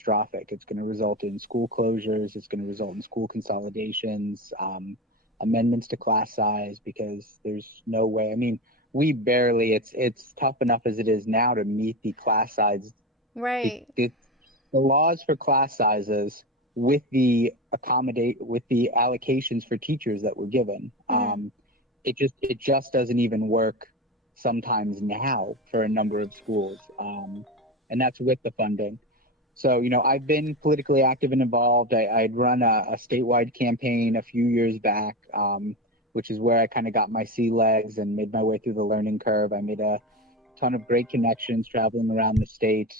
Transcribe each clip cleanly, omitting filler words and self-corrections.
catastrophic. It's going to result in school closures. It's going to result in school consolidations, amendments to class size, because there's no way. I mean, we barely. It's tough enough as it is now to meet the class size. The, Right. the, the laws for class sizes with the allocations for teachers that were given. Hmm. It just doesn't even work sometimes now for a number of schools, and that's with the funding. So, I've been politically active and involved. I'd run a statewide campaign a few years back, which is where I kind of got my sea legs and made my way through the learning curve. I made a ton of great connections traveling around the state,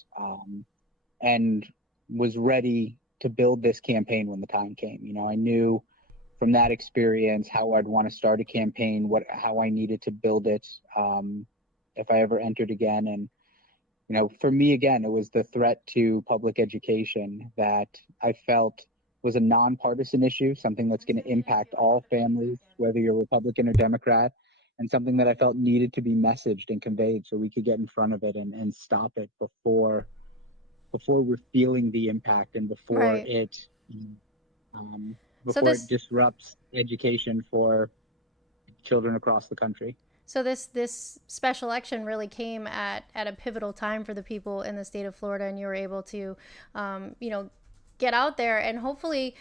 and was ready to build this campaign when the time came. I knew from that experience how I'd want to start a campaign, how I needed to build it, if I ever entered again. And for me, again, it was the threat to public education that I felt was a nonpartisan issue, something that's going to impact all families, whether you're Republican or Democrat, and something that I felt needed to be messaged and conveyed so we could get in front of it and stop it before we're feeling the impact and Right. um, So before it this disrupts education for children across the country. this special election really came at a pivotal time for the people in the state of Florida, and you were able to, you know, get out there, and hopefully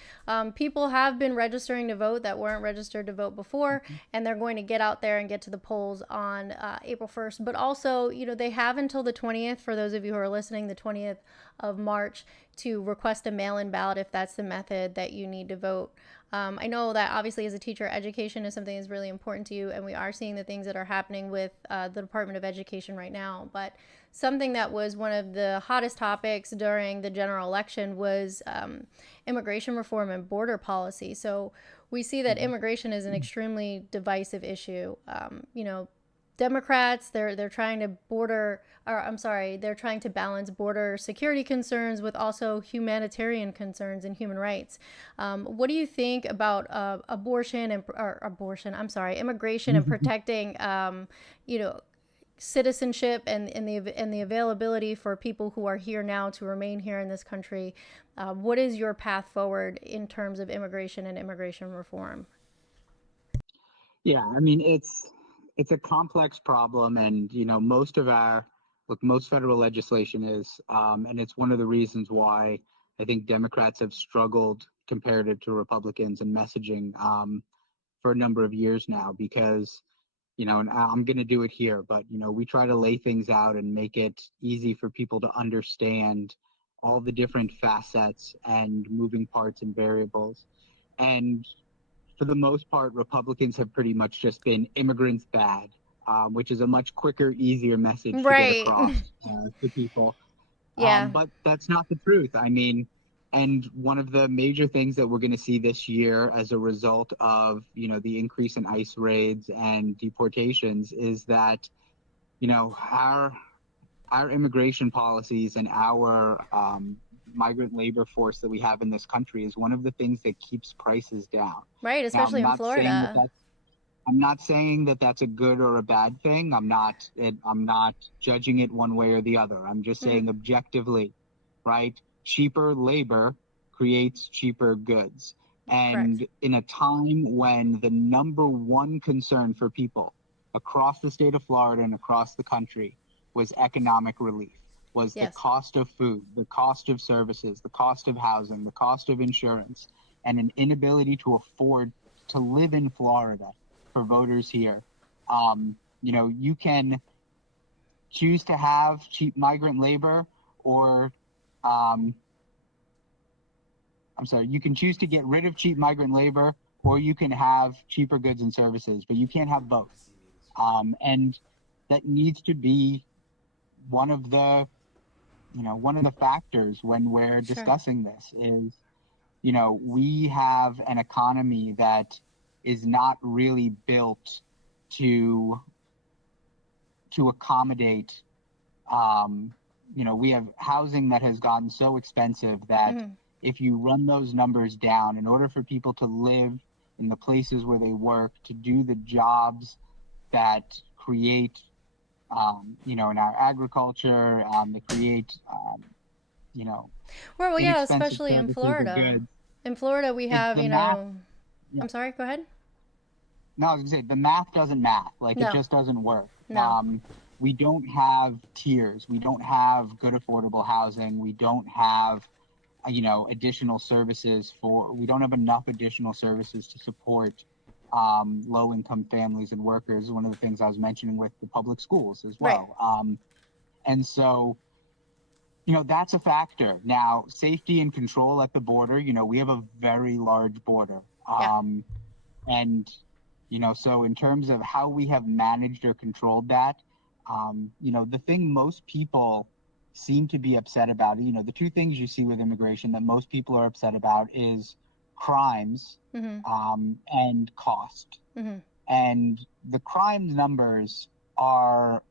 people have been registering to vote that weren't registered to vote before, and they're going to get out there and get to the polls on April 1st. But also, they have until the 20th, for those of you who are listening, the 20th of March, to request a mail-in ballot if that's the method that you need to vote. I know that obviously as a teacher, education is something that's really important to you, and we are seeing the things that are happening with the Department of Education right now. But something that was one of the hottest topics during the general election was immigration reform and border policy. So we see that immigration is an extremely divisive issue. Democrats, they're trying to they're trying to balance border security concerns with also humanitarian concerns and human rights. What do you think about immigration and protecting, citizenship and the availability for people who are here now to remain here in this country? What is your path forward in terms of immigration and immigration reform? Yeah, I mean it's a complex problem, and most federal legislation is, and it's one of the reasons why I think Democrats have struggled comparative to Republicans in messaging, for a number of years now, because and I'm going to do it here, but we try to lay things out and make it easy for people to understand all the different facets and moving parts and variables. And for the most part, Republicans have pretty much just been immigrants bad, which is a much quicker, easier message to get Right. across to people. Yeah. But that's not the truth. I mean, and one of the major things that we're going to see this year as a result of, the increase in ICE raids and deportations is that, our immigration policies and our migrant labor force that we have in this country is one of the things that keeps prices down. Right, Now, especially in Florida. I'm not saying that that's a good or a bad thing. I'm not judging it one way or the other. I'm just Mm-hmm. saying objectively, right? Cheaper labor creates cheaper goods. Correct. And in a time when the number one concern for people across the state of Florida and across the country was economic relief, was the Yes. cost of food, the cost of services, the cost of housing, the cost of insurance, and an inability to afford to live in Florida for voters here. You can choose to have cheap migrant labor, or um, I'm sorry, you can choose to get rid of cheap migrant labor, or you can have cheaper goods and services, but you can't have both. And that needs to be one of the, one of the factors when we're Sure. discussing this is, we have an economy that is not really built to accommodate. Um, we have housing that has gotten so expensive that Mm-hmm. if you run those numbers down, in order for people to live in the places where they work, to do the jobs that create, in our agriculture, that create you know, Well, yeah, inexpensive especially in services or Florida. goods. In Florida, we It have, the math. Yeah. I'm sorry, go ahead. No, I was gonna say the math doesn't math. Like it No, just doesn't work. no. We don't have tiers. We don't have good affordable housing. We don't have additional services for. We don't have enough additional services to support low income families and workers. One of the things I was mentioning with the public schools as Right. well. And so that's a factor. Now, safety and control at the border. We have a very large border. Yeah. And so in terms of how we have managed or controlled that, the thing most people seem to be upset about, the two things you see with immigration that most people are upset about is crimes Mm-hmm. and cost. Mm-hmm. And the crime numbers are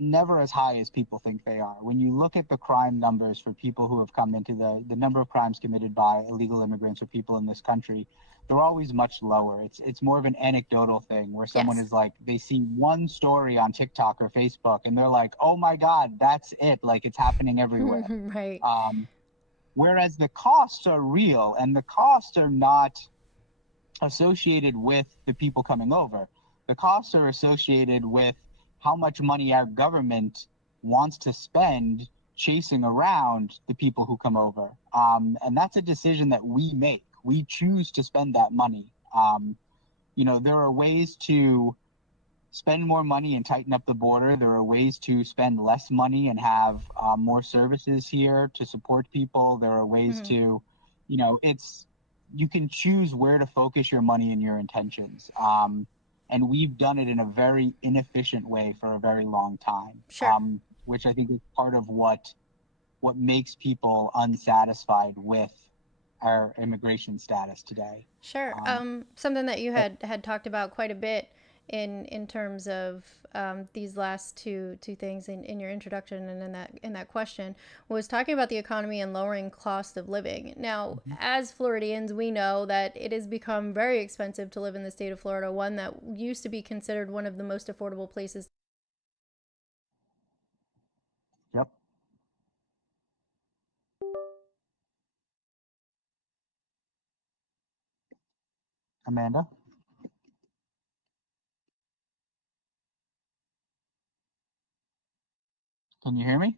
never as high as people think they are. When you look at the crime numbers for people who have come into the number of crimes committed by illegal immigrants or people in this country, they're always much lower. It's more of an anecdotal thing where someone Yes. is like, they see one story on TikTok or Facebook and they're like, oh my God, that's it. Like it's happening everywhere. Right. Um, Whereas the costs are real and the costs are not associated with the people coming over. The costs are associated with how much money our government wants to spend chasing around the people who come over. And that's a decision that we make. We choose to spend that money. There are ways to spend more money and tighten up the border. There are ways to spend less money and have more services here to support people. There are ways Mm-hmm. to, it's you can choose where to focus your money and your intentions. And we've done it in a very inefficient way for a very long time, Sure. which I think is part of what makes people unsatisfied with our immigration status today. Sure. Um, Something that you had talked about quite a bit in terms of these last two things in your introduction and in that question was talking about the economy and lowering cost of living. Now, mhm. as Floridians, we know that it has become very expensive to live in the state of Florida. One that used to be considered one of the most affordable places. Yep. Amanda, can you hear me?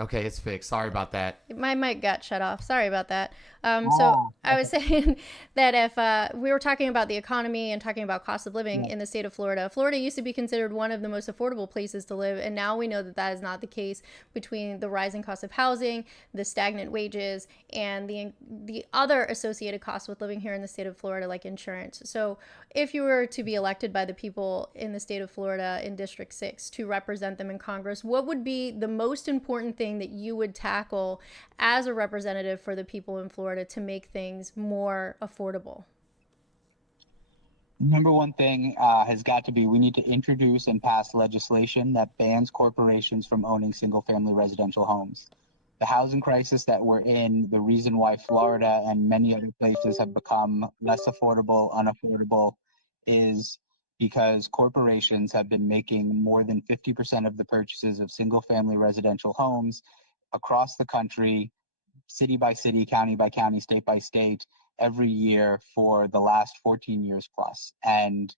Okay, it's fixed. Sorry about that. My mic got shut off. Sorry about that. So Oh, I was okay. saying that if we were talking about the economy and talking about cost of living Yeah. in the state of Florida, Florida used to be considered one of the most affordable places to live, and now we know that that is not the case between the rising cost of housing, the stagnant wages, and the other associated costs with living here in the state of Florida, like insurance. So if you were to be elected by the people in the state of Florida in District 6 to represent them in Congress, what would be the most important thing that you would tackle as a representative for the people in Florida to make things more affordable? Number one thing has got to be we need to introduce and pass legislation that bans corporations from owning single family residential homes. The housing crisis that we're in, the reason why Florida and many other places have become less affordable, unaffordable, is because corporations have been making more than 50% of the purchases of single family residential homes across the country, city by city, county by county, state by state, every year for the last 14 years plus. And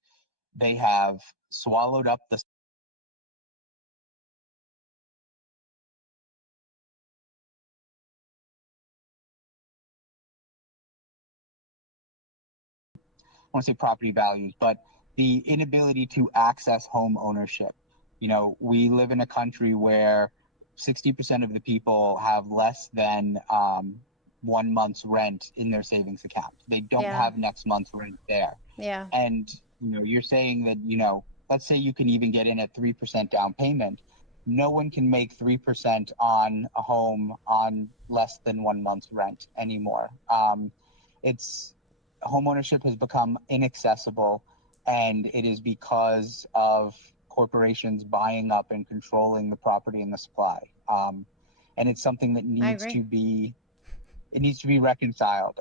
they have swallowed up the I want to say property values, but the inability to access home ownership. We live in a country where 60% of the people have less than 1 month's rent in their savings account. They don't Yeah, have next month's rent there. yeah, And you're saying that let's say you can even get in at 3% down payment. No one can make 3% on a home on less than 1 month's rent anymore. It's Homeownership has become inaccessible, and it is because of corporations buying up and controlling the property and the supply. And it's something that I needs agree. to be it needs to be reconciled.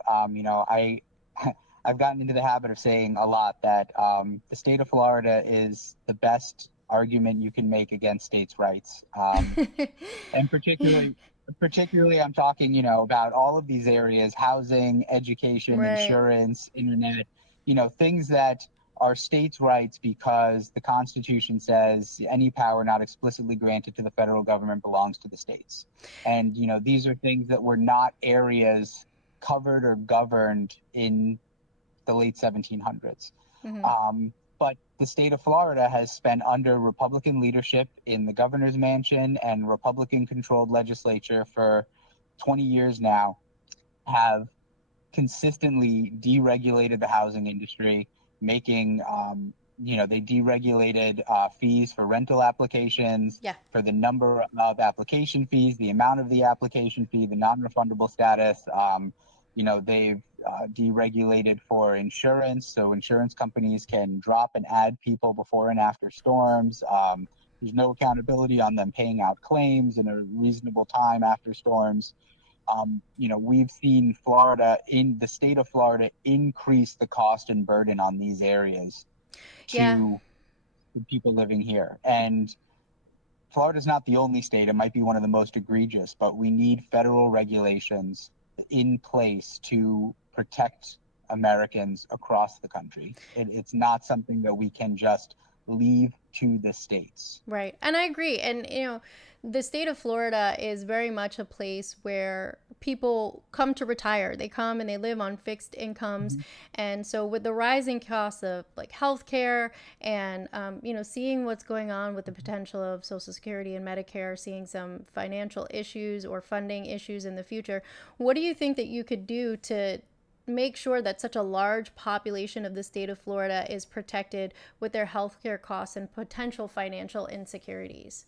I've gotten into the habit of saying a lot that the state of Florida is the best argument you can make against states' rights, and particularly I'm talking, about all of these areas: housing, education, Right. insurance, internet, things that are states' rights because the Constitution says any power not explicitly granted to the federal government belongs to the states. And, these are things that were not areas covered or governed in the late 1700s. Hmm. But the state of Florida has spent, under Republican leadership in the governor's mansion and Republican controlled legislature for 20 years now, have consistently deregulated the housing industry, making, they deregulated fees for rental applications, Yeah. for the number of application fees, the amount of the application fee, the non-refundable status. They've deregulated for insurance, so insurance companies can drop and add people before and after storms. There's no accountability on them paying out claims in a reasonable time after storms. We've seen the state of Florida, increase the cost and burden on these areas Yeah. to the people living here. And Florida's not the only state. It might be one of the most egregious, but we need federal regulations in place to protect Americans across the country. It's not something that we can just leave to the states. Right. And I agree. And, the state of Florida is very much a place where people come to retire. They come and they live on fixed incomes. Mm-hmm. And so, with the rising costs of like healthcare and, seeing what's going on with the potential of Social Security and Medicare, seeing some financial issues or funding issues in the future, what do you think that you could do to make sure that such a large population of the state of Florida is protected with their healthcare costs and potential financial insecurities?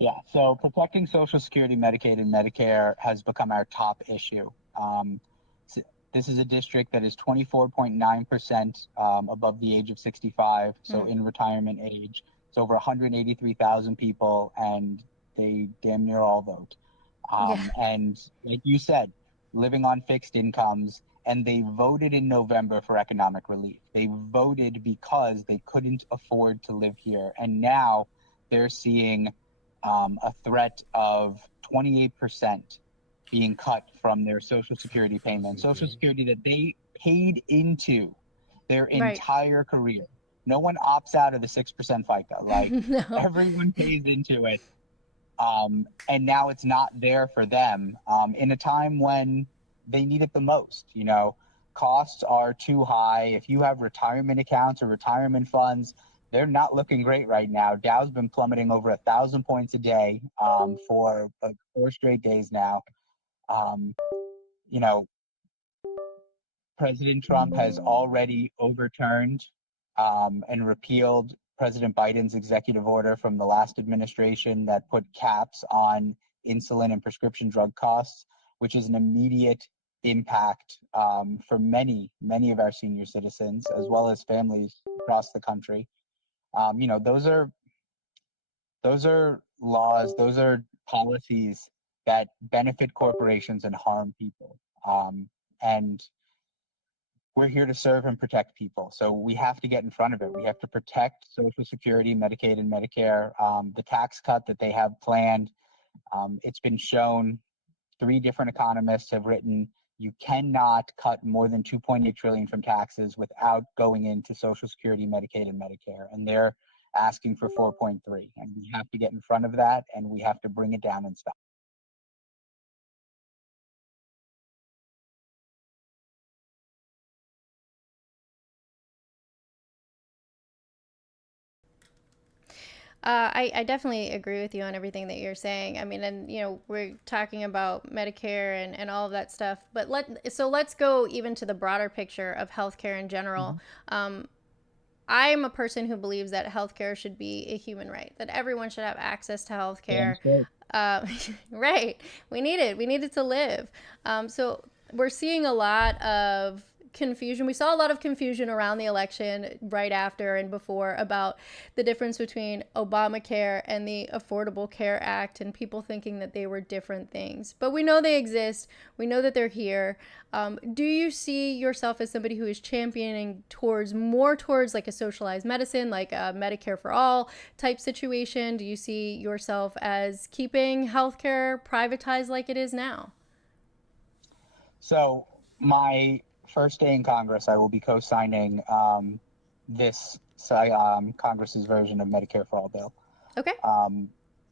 Yeah, so protecting Social Security, Medicaid, and Medicare has become our top issue. This is a district that is 24.9% above the age of 65, so in retirement age. It's over 183,000 people, and they damn near all vote. Yeah. And like you said, living on fixed incomes, and they voted in November for economic relief. They voted because they couldn't afford to live here. And now they're seeing a threat of 28% being cut from their Social Security payment, Social Security that they paid into their Right. entire career. No one opts out of the 6% FICA. Like, No. everyone pays into it. And now it's not there for them in a time when they need it the most. Costs are too high. If you have retirement accounts or retirement funds, they're not looking great right now. Dow's been plummeting over 1,000 points a day for like 4 straight days now. Um, you know, President Trump has already overturned and repealed President Biden's executive order from the last administration that put caps on insulin and prescription drug costs, which is an immediate impact for many, many of our senior citizens, as well as families across the country. Those are laws, those are policies that benefit corporations and harm people. And we're here to serve and protect people. So we have to get in front of it. We have to protect Social Security, Medicaid, and Medicare. The tax cut that they have planned, it's been shown. 3 different economists have written you cannot cut more than 2.8 trillion from taxes without going into Social Security, Medicaid, and Medicare. And they're asking for 4.3. And we have to get in front of that, and we have to bring it down and stop. I definitely agree with you on everything that you're saying. I mean, and we're talking about Medicare and all of that stuff, but let's go even to the broader picture of healthcare in general. Mm-hmm. I'm a person who believes that healthcare should be a human right, that everyone should have access to healthcare. Uh, right. We need it. We need it to live. So we're seeing a lot of confusion. We saw a lot of confusion around the election right after and before about the difference between Obamacare and the Affordable Care Act, and people thinking that they were different things. But we know they exist. We know that they're here. Do you see yourself as somebody who is championing more towards like a socialized medicine, like a Medicare for all type situation? Do you see yourself as keeping healthcare privatized like it is now? So my first day in Congress, I will be co-signing this Congress's version of Medicare for All bill. Okay.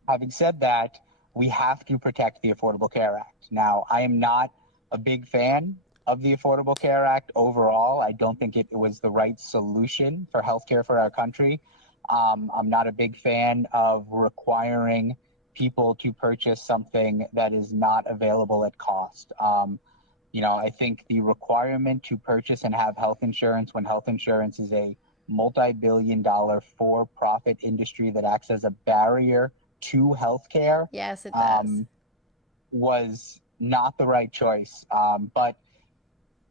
Having said that, we have to protect the Affordable Care Act. Now, I am not a big fan of the Affordable Care Act overall. I don't think it was the right solution for healthcare for our country. I'm not a big fan of requiring people to purchase something that is not available at cost. I think the requirement to purchase and have health insurance when health insurance is a multi-billion-dollar for-profit industry that acts as a barrier to healthcare, yes, it does, was not the right choice. But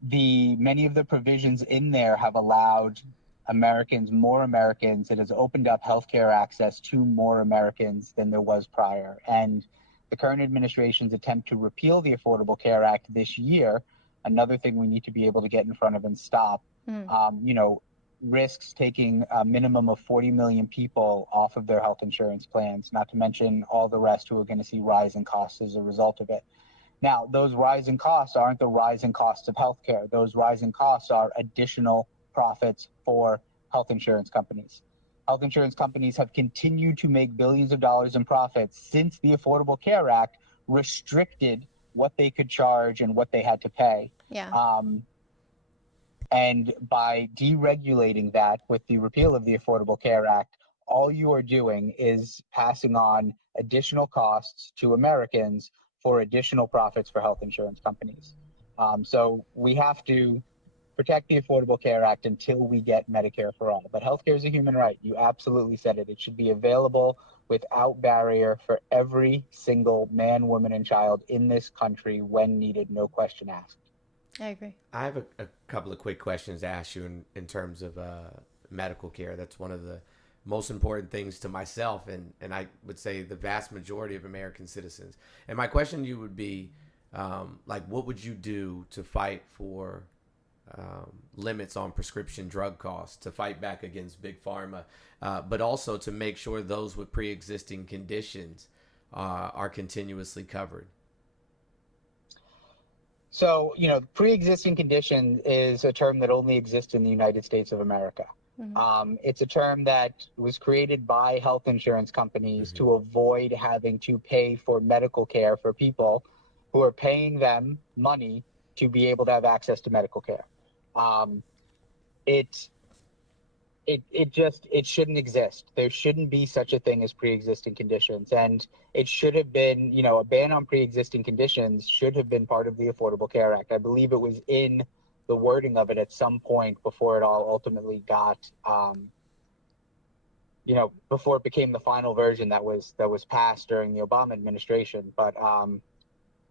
many of the provisions in there have allowed more Americans. It has opened up healthcare access to more Americans than there was prior. And the current administration's attempt to repeal the Affordable Care Act this year, another thing we need to be able to get in front of and stop, risks taking a minimum of 40 million people off of their health insurance plans, not to mention all the rest who are going to see rising costs as a result of it. Now, those rising costs aren't the rising costs of healthcare. Those rising costs are additional profits for health insurance companies. Health insurance companies have continued to make billions of dollars in profits since the Affordable Care Act restricted what they could charge and what they had to pay. Yeah. And by deregulating that with the repeal of the Affordable Care Act, all you are doing is passing on additional costs to Americans for additional profits for health insurance companies. So we have to protect the Affordable Care Act until we get Medicare for all. But healthcare is a human right. You absolutely said it. It should be available without barrier for every single man, woman, and child in this country when needed, no question asked. I agree. I have a couple of quick questions to ask you in terms of medical care. That's one of the most important things to myself and I would say the vast majority of American citizens. And my question to you would be, what would you do to fight for limits on prescription drug costs, to fight back against big pharma, but also to make sure those with pre-existing conditions are continuously covered? So, pre-existing condition is a term that only exists in the United States of America. Mm-hmm. It's a term that was created by health insurance companies to avoid having to pay for medical care for people who are paying them money to be able to have access to medical care. It shouldn't exist. There shouldn't be such a thing as pre-existing conditions. And it should have been, a ban on pre-existing conditions should have been part of the Affordable Care Act. I believe it was in the wording of it at some point before it all ultimately got, before it became the final version that was passed during the Obama administration. But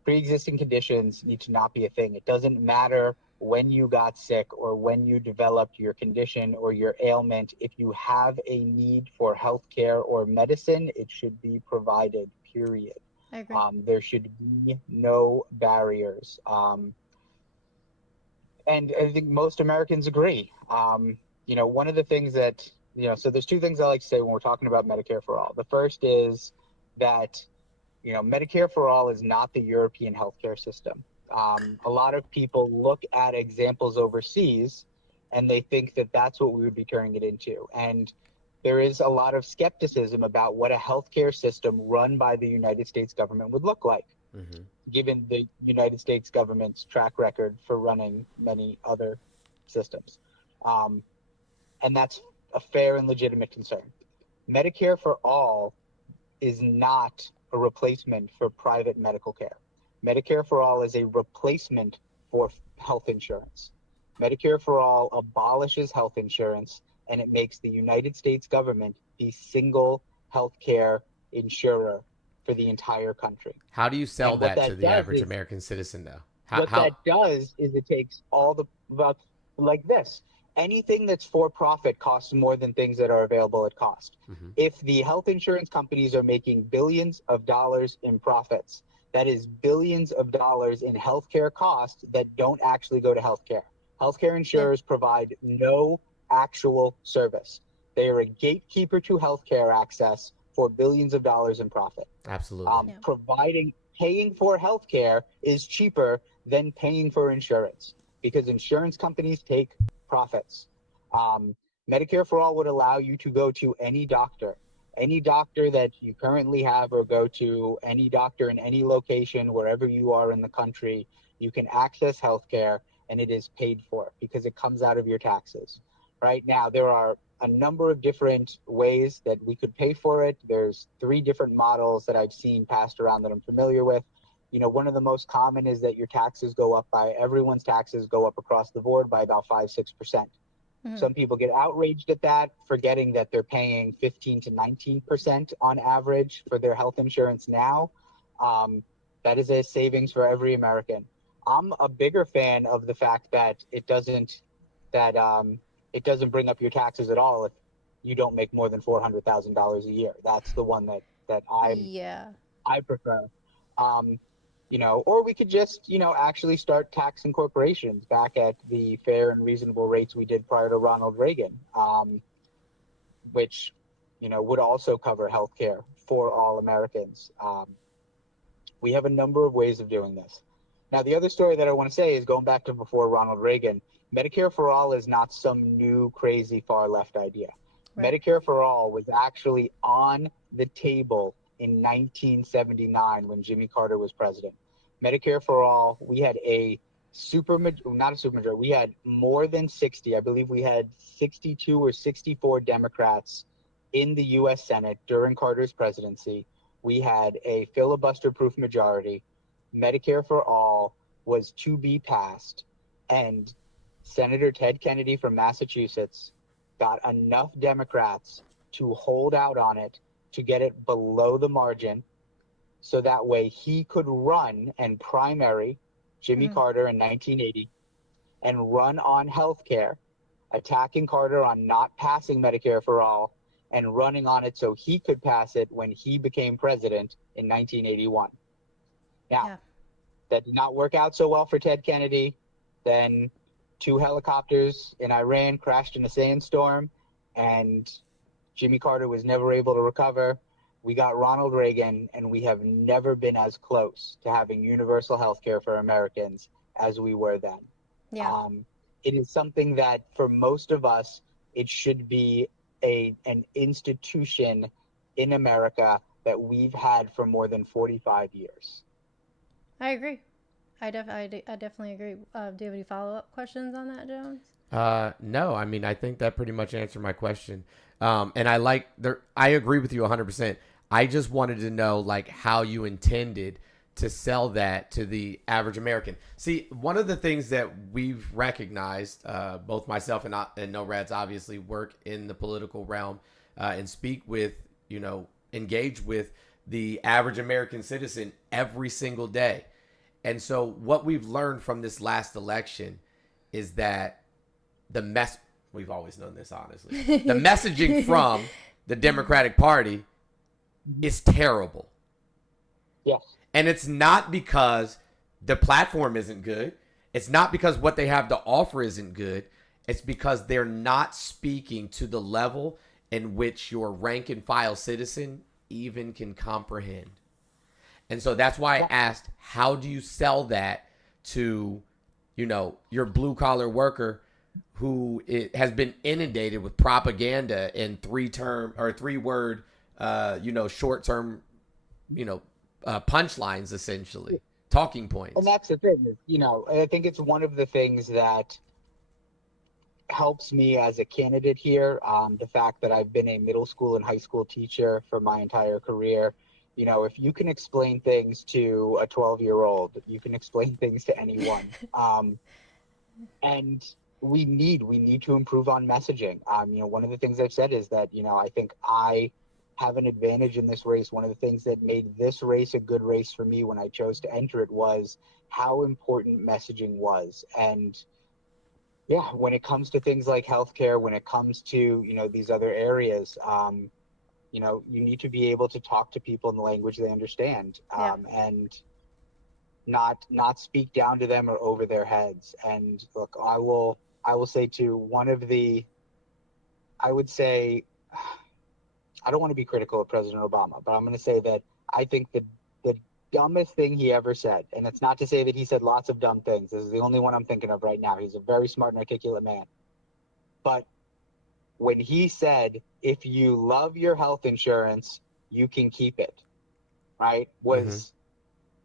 pre-existing conditions need to not be a thing. It doesn't matter when you got sick or when you developed your condition or your ailment. If you have a need for healthcare or medicine, it should be provided, period. I agree. There should be no barriers. And I think most Americans agree. One of the things that, so there's two things I like to say when we're talking about Medicare for all. The first is that, Medicare for all is not the European healthcare system. A lot of people look at examples overseas and they think that that's what we would be turning it into. And there is a lot of skepticism about what a healthcare system run by the United States government would look like, given the United States government's track record for running many other systems. And that's a fair and legitimate concern. Medicare for all is not a replacement for private medical care. Medicare for all is a replacement for health insurance. Medicare for all abolishes health insurance and it makes the United States government the single healthcare insurer for the entire country. How do you sell that to the average American citizen, though? What How? that does is it takes all the, about like this. Anything that's for profit costs more than things that are available at cost. Mm-hmm. If the health insurance companies are making billions of dollars in profits, that is billions of dollars in healthcare costs that don't actually go to healthcare. Healthcare insurers provide no actual service. They are a gatekeeper to healthcare access for billions of dollars in profit. Absolutely. Paying for healthcare is cheaper than paying for insurance because insurance companies take profits. Medicare for All would allow you to go to any doctor that you currently have, or go to any doctor in any location, wherever you are in the country. You can access healthcare and it is paid for because it comes out of your taxes. Right now, there are a number of different ways that we could pay for it. There's 3 different models that I've seen passed around that I'm familiar with. One of the most common is that everyone's taxes go up across the board by about 5-6%. Mm-hmm. Some people get outraged at that, forgetting that they're paying 15 to 19% on average for their health insurance now. That is a savings for every American. I'm a bigger fan of the fact that it doesn't bring up your taxes at all if you don't make more than $400,000 a year. That's the one that I prefer. Or we could just, actually start taxing corporations back at the fair and reasonable rates we did prior to Ronald Reagan, which, would also cover healthcare for all Americans. We have a number of ways of doing this. Now, the other story that I want to say is going back to before Ronald Reagan. Medicare for All is not some new, crazy, far-left idea. Right. Medicare for All was actually on the table in 1979 when Jimmy Carter was president. Medicare for All, we had we had more than 60, I believe we had 62 or 64 Democrats in the U.S. Senate during Carter's presidency. We had a filibuster-proof majority. Medicare for All was to be passed, and Senator Ted Kennedy from Massachusetts got enough Democrats to hold out on it to get it below the margin, so that way he could run and primary Jimmy Carter in 1980 and run on healthcare, attacking Carter on not passing Medicare for All and running on it so he could pass it when he became president in 1981. Now, that did not work out so well for Ted Kennedy. Then 2 helicopters in Iran crashed in a sandstorm, and Jimmy Carter was never able to recover. We got Ronald Reagan, and we have never been as close to having universal health care for Americans as we were then. Yeah. It is something that, for most of us, it should be an institution in America that we've had for more than 45 years. I agree. I definitely agree. Do you have any follow-up questions on that, Jones? No, I mean, I think that pretty much answered my question. And I agree with you 100%. I just wanted to know, like, how you intended to sell that to the average American. See, one of the things that we've recognized, both myself and No Rads obviously work in the political realm, and speak with, engage with the average American citizen every single day. And so what we've learned from this last election is that we've always known this, honestly. The messaging from the Democratic Party is terrible. Yes. And it's not because the platform isn't good. It's not because what they have to offer isn't good. It's because they're not speaking to the level in which your rank and file citizen even can comprehend. And so that's why I asked, how do you sell that to, your blue collar worker who has been inundated with propaganda and 3-word, short term, punchlines, essentially, talking points. And that's the thing, I think it's one of the things that helps me as a candidate here. The fact that I've been a middle school and high school teacher for my entire career. If you can explain things to a 12-year-old, you can explain things to anyone. And we need to improve on messaging. One of the things I've said is that, I think I have an advantage in this race. One of the things that made this race a good race for me when I chose to enter it was how important messaging was. And yeah, when it comes to things like healthcare, when it comes to, these other areas, you need to be able to talk to people in the language they understand, Yeah. and not speak down to them or over their heads. And look, I will say too, I would say, I don't want to be critical of President Obama, but I'm going to say that I think the dumbest thing he ever said, and it's not to say that he said lots of dumb things. This is the only one I'm thinking of right now. He's a very smart and articulate man. But when he said, if you love your health insurance, you can keep it, right, was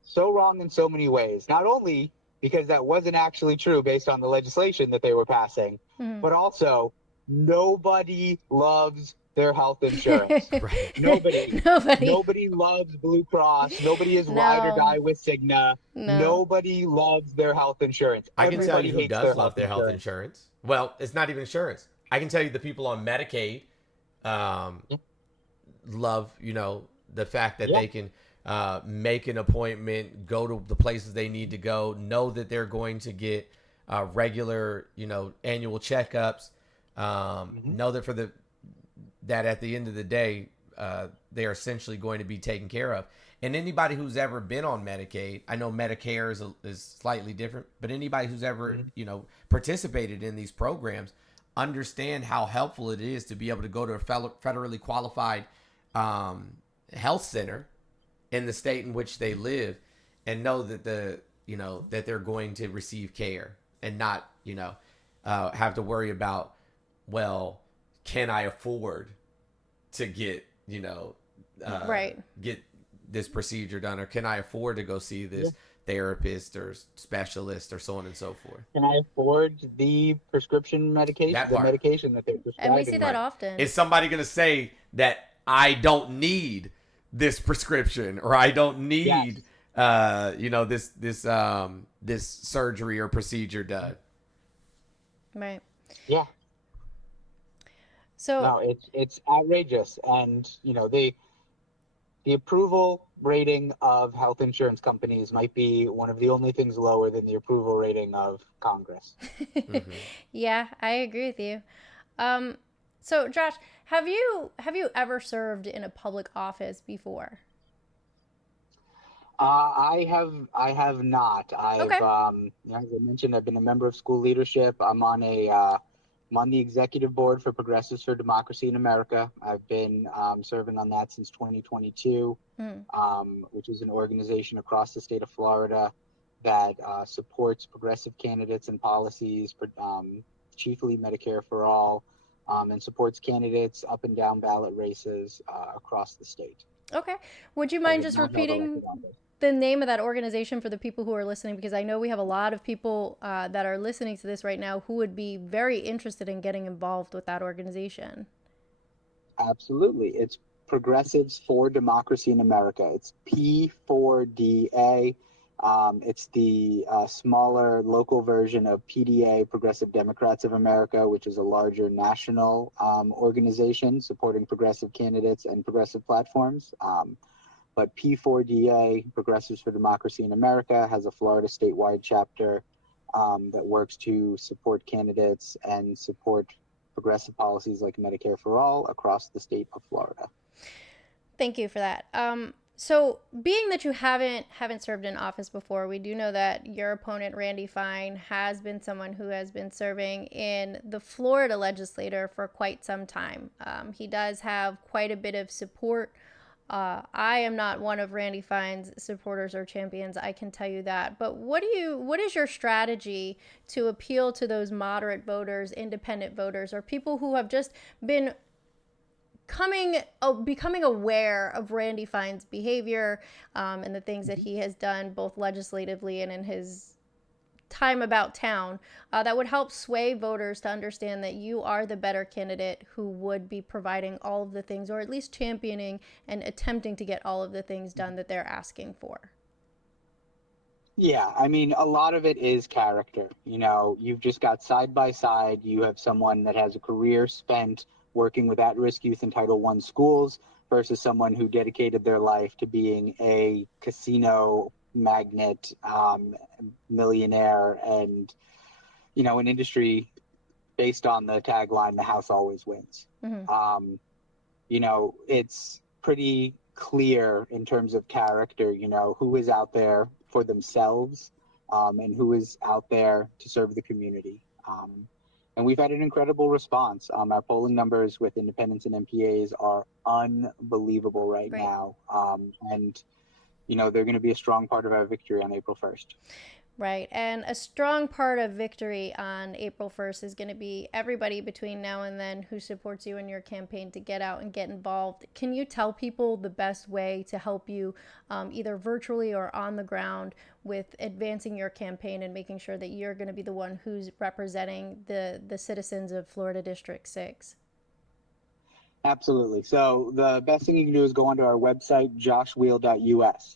so wrong in so many ways. Not only because that wasn't actually true based on the legislation that they were passing, but also nobody loves their health insurance. Right. Nobody loves Blue Cross. Nobody is ride or die with Cigna. No. Nobody loves their health insurance. I can tell you who hates does love their health insurance. Well, it's not even insurance. I can tell you the people on Medicaid love, the fact that they can make an appointment, go to the places they need to go, know that they're going to get regular, annual checkups, know that that at the end of the day, they are essentially going to be taken care of. And anybody who's ever been on Medicaid, I know Medicare is slightly different, but anybody who's ever, participated in these programs understand how helpful it is to be able to go to a federally qualified health center in the state in which they live and know that that they're going to receive care and not, have to worry about, well, can I afford to get, get this procedure done, or can I afford to go see this therapist or specialist or so on and so forth? Can I afford the prescription medication, the medication that they're prescribing? And we see that often. Is somebody going to say that I don't need this prescription, or I don't need, this surgery or procedure done? Right. Yeah. So no, it's outrageous, and the approval rating of health insurance companies might be one of the only things lower than the approval rating of Congress. Yeah, I agree with you. So Josh, have you ever served in a public office before? I have not. Okay. As I mentioned, I've been a member of school leadership. I'm on the executive board for Progressives for Democracy in America. I've been serving on that since 2022, which is an organization across the state of Florida that supports progressive candidates and policies, chiefly Medicare for All, and supports candidates up and down ballot races across the state. Okay. Would you mind just repeating the name of that organization for the people who are listening? Because I know we have a lot of people that are listening to this right now who would be very interested in getting involved with that organization. Absolutely. It's Progressives for Democracy in America. It's P4DA. It's the smaller local version of PDA, Progressive Democrats of America, which is a larger national organization supporting progressive candidates and progressive platforms. But P4DA, Progressives for Democracy in America, has a Florida statewide chapter that works to support candidates and support progressive policies like Medicare for All across the state of Florida. Thank you for that. So being that you haven't served in office before, we do know that your opponent, Randy Fine, has been someone who has been serving in the Florida legislature for quite some time. He does have quite a bit of support. I am not one of Randy Fine's supporters or champions, I can tell you that. But what is your strategy to appeal to those moderate voters, independent voters, or people who have just been becoming aware of Randy Fine's behavior and the things that he has done both legislatively and in his time about town, that would help sway voters to understand that you are the better candidate who would be providing all of the things, or at least championing and attempting to get all of the things done that they're asking for? Yeah, I mean, a lot of it is character. You've just got side by side. You have someone that has a career spent working with at-risk youth in Title I schools versus someone who dedicated their life to being a casino magnate, millionaire, and, an industry based on the tagline, the house always wins. Mm-hmm. It's pretty clear in terms of character, who is out there for themselves, and who is out there to serve the community. And we've had an incredible response. Our polling numbers with independents and MPAs are unbelievable right Great. now. And they're going to be a strong part of our victory on April 1st. Right. And a strong part of victory on April 1st is going to be everybody between now and then who supports you in your campaign to get out and get involved. Can you tell people the best way to help you, either virtually or on the ground, with advancing your campaign and making sure that you're going to be the one who's representing the citizens of Florida District 6? Absolutely. So the best thing you can do is go onto our website, joshwheel.us,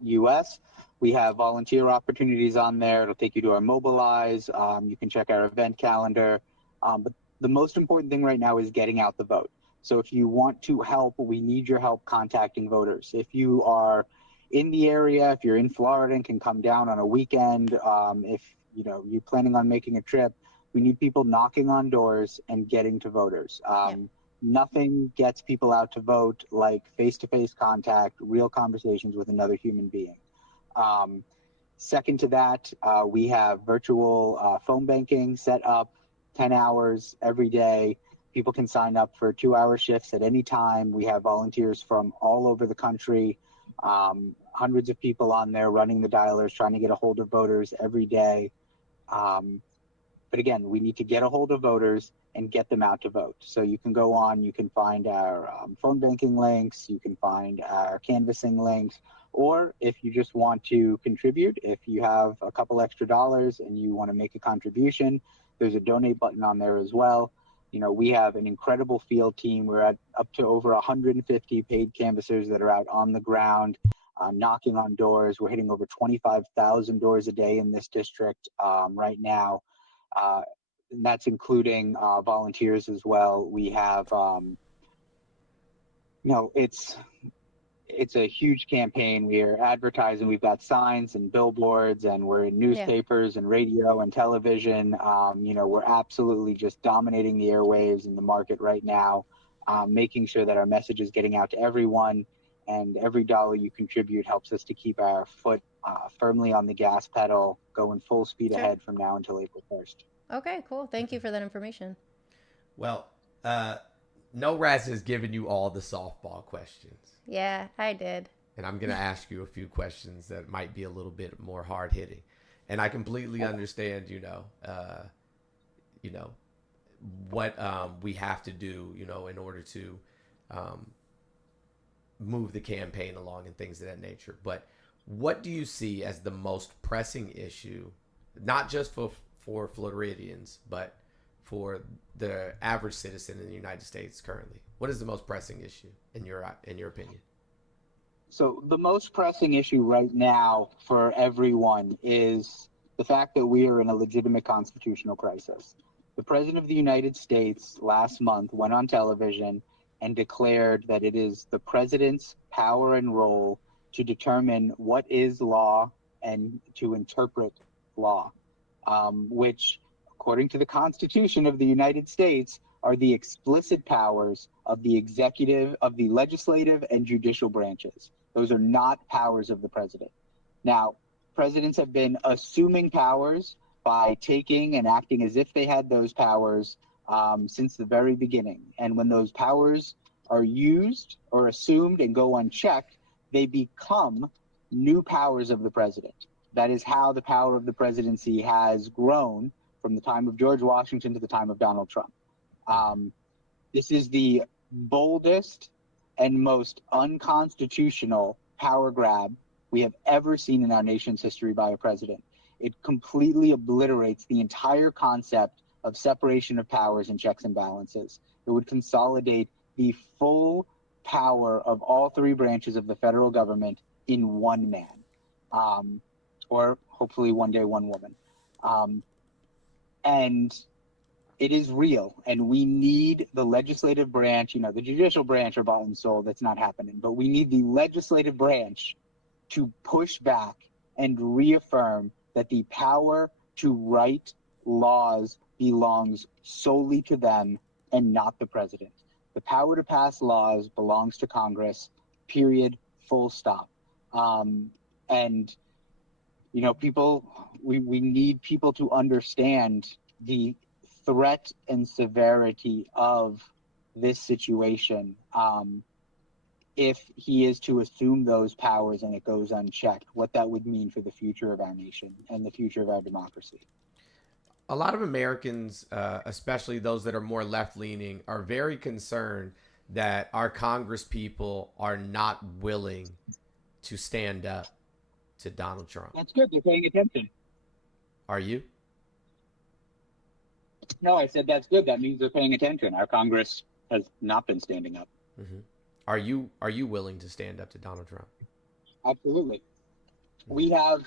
joshweil.us. We have volunteer opportunities on there. It'll take you to our Mobilize. You can check our event calendar. But the most important thing right now is getting out the vote. So if you want to help, we need your help contacting voters. If you are in the area, if you're in Florida and can come down on a weekend, if you're planning on making a trip, we need people knocking on doors and getting to voters. Yep. Nothing gets people out to vote like face-to-face contact, real conversations with another human being. Second to that, we have virtual phone banking set up 10 hours every day. People can sign up for 2-hour shifts at any time. We have volunteers from all over the country, hundreds of people on there running the dialers, trying to get a hold of voters every day. But again, we need to get a hold of voters and get them out to vote. So you can go on, you can find our phone banking links, you can find our canvassing links, or if you just want to contribute, if you have a couple extra dollars and you want to make a contribution, there's a donate button on there as well. We have an incredible field team. We're at up to over 150 paid canvassers that are out on the ground, knocking on doors. We're hitting over 25,000 doors a day in this district right now. That's including volunteers as well. We have, it's a huge campaign. We are advertising. We've got signs and billboards, and we're in newspapers and radio and television. We're absolutely just dominating the airwaves and the market right now, making sure that our message is getting out to everyone. And every dollar you contribute helps us to keep our foot firmly on the gas pedal, going full speed ahead from now until April 1st. Okay, cool. Thank you for that information. Well, No Rats has given you all the softball questions. Yeah, I did. And I'm going to ask you a few questions that might be a little bit more hard hitting. And I completely understand, what we have to do, in order to move the campaign along and things of that nature. But what do you see as the most pressing issue, not just for Floridians, but for the average citizen in the United States currently? What is the most pressing issue in your opinion? So the most pressing issue right now for everyone is the fact that we are in a legitimate constitutional crisis. The President of the United States last month went on television and declared that it is the president's power and role to determine what is law and to interpret law, which, according to the Constitution of the United States, are the explicit powers of the executive, of the legislative and judicial branches. Those are not powers of the president. Now, presidents have been assuming powers by taking and acting as if they had those powers since the very beginning. And when those powers are used or assumed and go unchecked, they become new powers of the president. That is how the power of the presidency has grown from the time of George Washington to the time of Donald Trump. This is the boldest and most unconstitutional power grab we have ever seen in our nation's history by a president. It completely obliterates the entire concept of separation of powers and checks and balances. It would consolidate the full power of all three branches of the federal government in one man, or hopefully one day one woman. And it is real, and we need the legislative branch, the judicial branch are bought and sold. That's not happening. But we need the legislative branch to push back and reaffirm that the power to write laws belongs solely to them and not the president. The power to pass laws belongs to Congress, period, full stop. And, we need people to understand the threat and severity of this situation if he is to assume those powers and it goes unchecked, what that would mean for the future of our nation and the future of our democracy. A lot of Americans, especially those that are more left-leaning, are very concerned that our Congress people are not willing to stand up to Donald Trump. That's good. They're paying attention. Are you? No, I said that's good. That means they're paying attention. Our Congress has not been standing up. Mm-hmm. Are you willing to stand up to Donald Trump? Absolutely. We have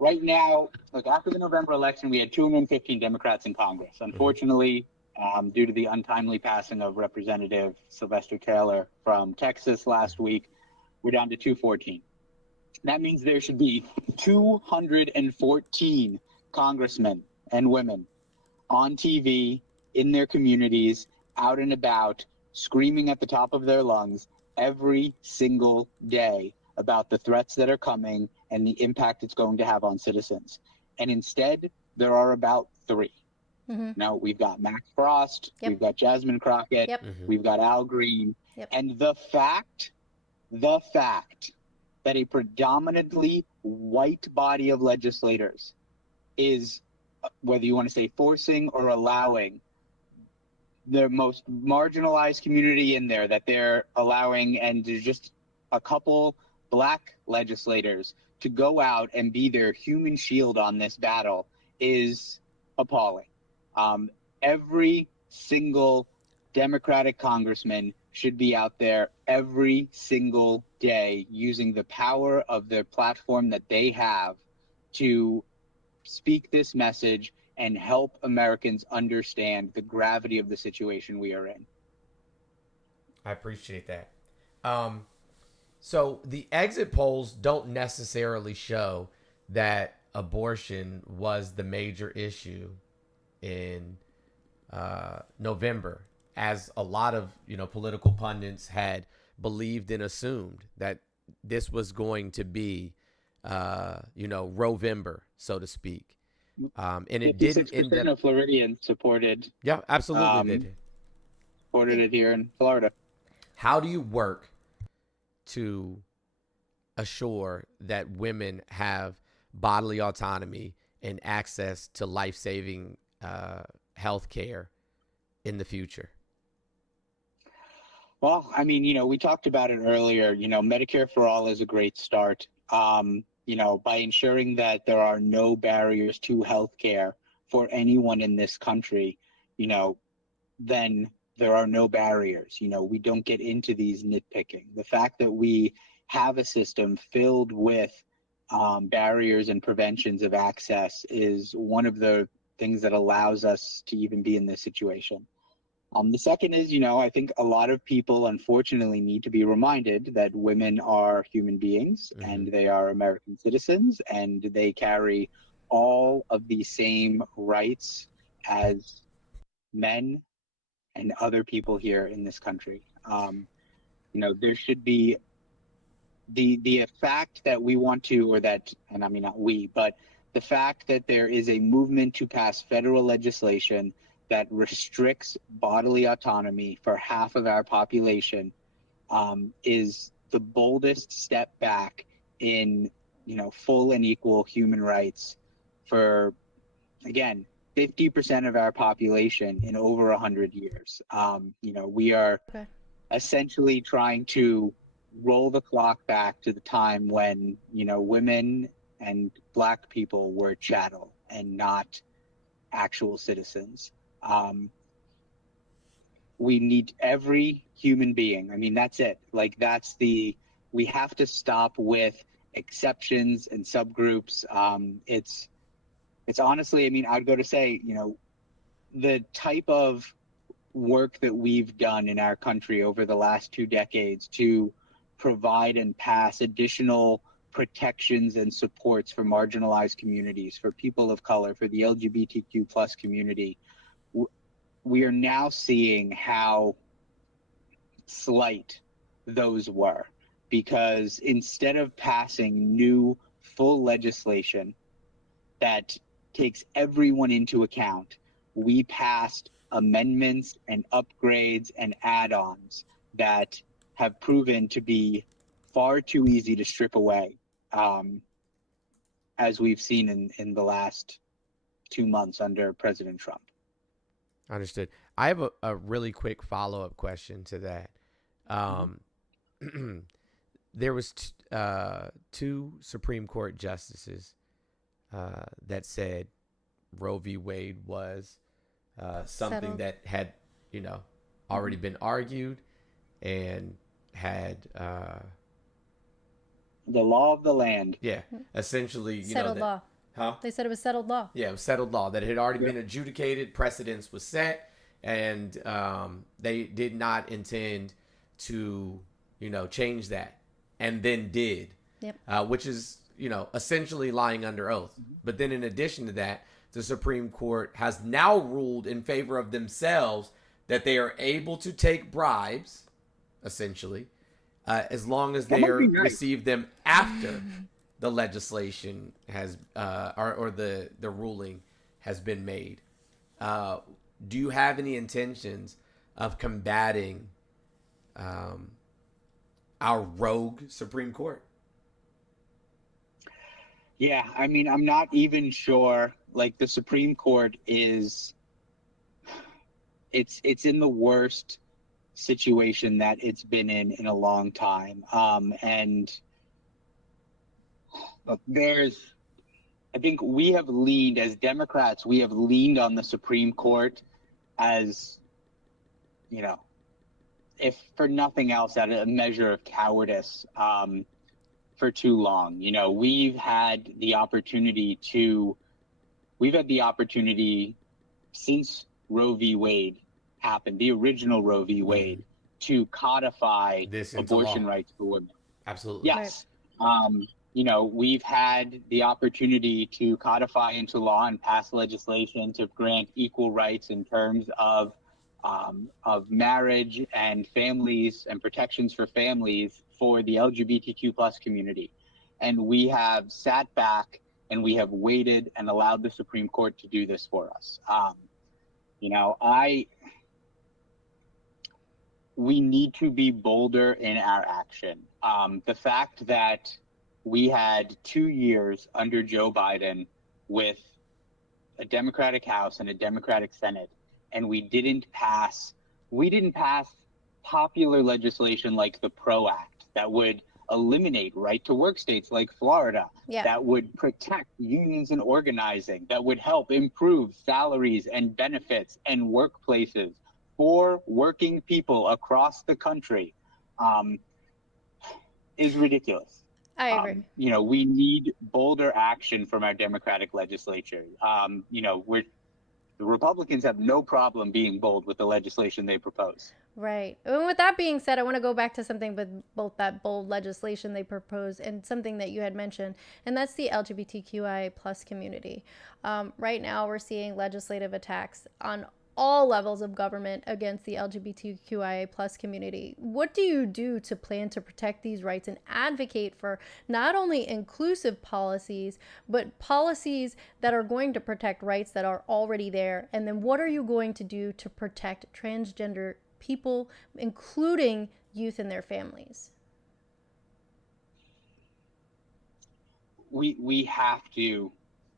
right now, after the November election, we had 215 Democrats in Congress. Unfortunately, due to the untimely passing of Representative Sylvester Taylor from Texas last week, we're down to 214. That means there should be 214 congressmen and women on TV, in their communities, out and about, screaming at the top of their lungs every single day about the threats that are coming and the impact it's going to have on citizens. And instead, there are about 3. Mm-hmm. Now, we've got Max Frost, we've got Jasmine Crockett, we've got Al Green. And the fact that a predominantly white body of legislators is, whether you want to say forcing or allowing, the most marginalized community in there, that they're allowing, and there's just a couple black legislators to go out and be their human shield on this battle, is appalling. Every single Democratic congressman should be out there every single day using the power of their platform that they have to speak this message and help Americans understand the gravity of the situation we are in. I appreciate that. So the exit polls don't necessarily show that abortion was the major issue in November, as a lot of political pundits had believed and assumed that this was going to be Rovember, so to speak. And it didn't end up. Of Floridians supported. Yeah, absolutely. They did. Supported it here in Florida. How do you work to assure that women have bodily autonomy and access to life-saving health care in the future? Well, I mean, we talked about it earlier. Medicare for All is a great start. By ensuring that there are no barriers to health care for anyone in this country, then there are no barriers. We don't get into these nitpicking. The fact that we have a system filled with barriers and preventions of access is one of the things that allows us to even be in this situation. The second is, I think a lot of people, unfortunately, need to be reminded that women are human beings and they are American citizens, and they carry all of the same rights as men and other people here in this country. There should be the fact that we want to, or that, and I mean, not we, but the fact that there is a movement to pass federal legislation that restricts bodily autonomy for half of our population is the boldest step back in, full and equal human rights for, again, 50% of our population in over 100 years. We are essentially trying to roll the clock back to the time when, women and Black people were chattel and not actual citizens. We need every human being. I mean, that's it. We have to stop with exceptions and subgroups. It's honestly, I mean, I'd go to say, the type of work that we've done in our country over the last 2 decades to provide and pass additional protections and supports for marginalized communities, for people of color, for the LGBTQ plus community, we are now seeing how slight those were, because instead of passing new full legislation that takes everyone into account, we passed amendments and upgrades and add-ons that have proven to be far too easy to strip away, as we've seen in the last 2 months under President Trump. Understood. I have a really quick follow-up question to that. There was two Supreme Court justices that said Roe v. Wade was something Settled. that had, already been argued and had The law of the land. essentially, Settled law. Huh? They said it was settled law. Yeah, it was settled law that it had already been adjudicated, precedence was set, and they did not intend to, change that, and then did, which is, essentially lying under oath. But then in addition to that, the Supreme Court has now ruled in favor of themselves that they are able to take bribes, essentially, as long as they receive them after the legislation has or the ruling has been made. Do you have any intentions of combating our rogue Supreme Court? Yeah, I mean, I'm not even sure. Like, the Supreme Court it's in the worst situation that it's been in a long time. And look, I think we have leaned, as Democrats, we have leaned on the Supreme Court as, if for nothing else, at a measure of cowardice, for too long. We've had the opportunity since Roe v. Wade happened, the original Roe v. Wade, to codify abortion rights for women. Absolutely. Yes. We've had the opportunity to codify into law and pass legislation to grant equal rights in terms of marriage and families and protections for families for the LGBTQ plus community. And we have sat back and we have waited and allowed the Supreme Court to do this for us. We need to be bolder in our action. The fact that we had 2 years under Joe Biden with a Democratic House and a Democratic Senate, and we didn't pass popular legislation like the PRO Act that would eliminate right-to-work states like Florida, that would protect unions and organizing, that would help improve salaries and benefits and workplaces for working people across the country, is ridiculous. I agree. We need bolder action from our Democratic legislature. The Republicans have no problem being bold with the legislation they propose. Right. And with that being said, I want to go back to something with both that bold legislation they propose and something that you had mentioned, and that's the LGBTQI plus community. Right now, we're seeing legislative attacks on all levels of government against the LGBTQIA plus community. What do you do to plan to protect these rights and advocate for not only inclusive policies, but policies that are going to protect rights that are already there? And then what are you going to do to protect transgender people, including youth and their families? We have to.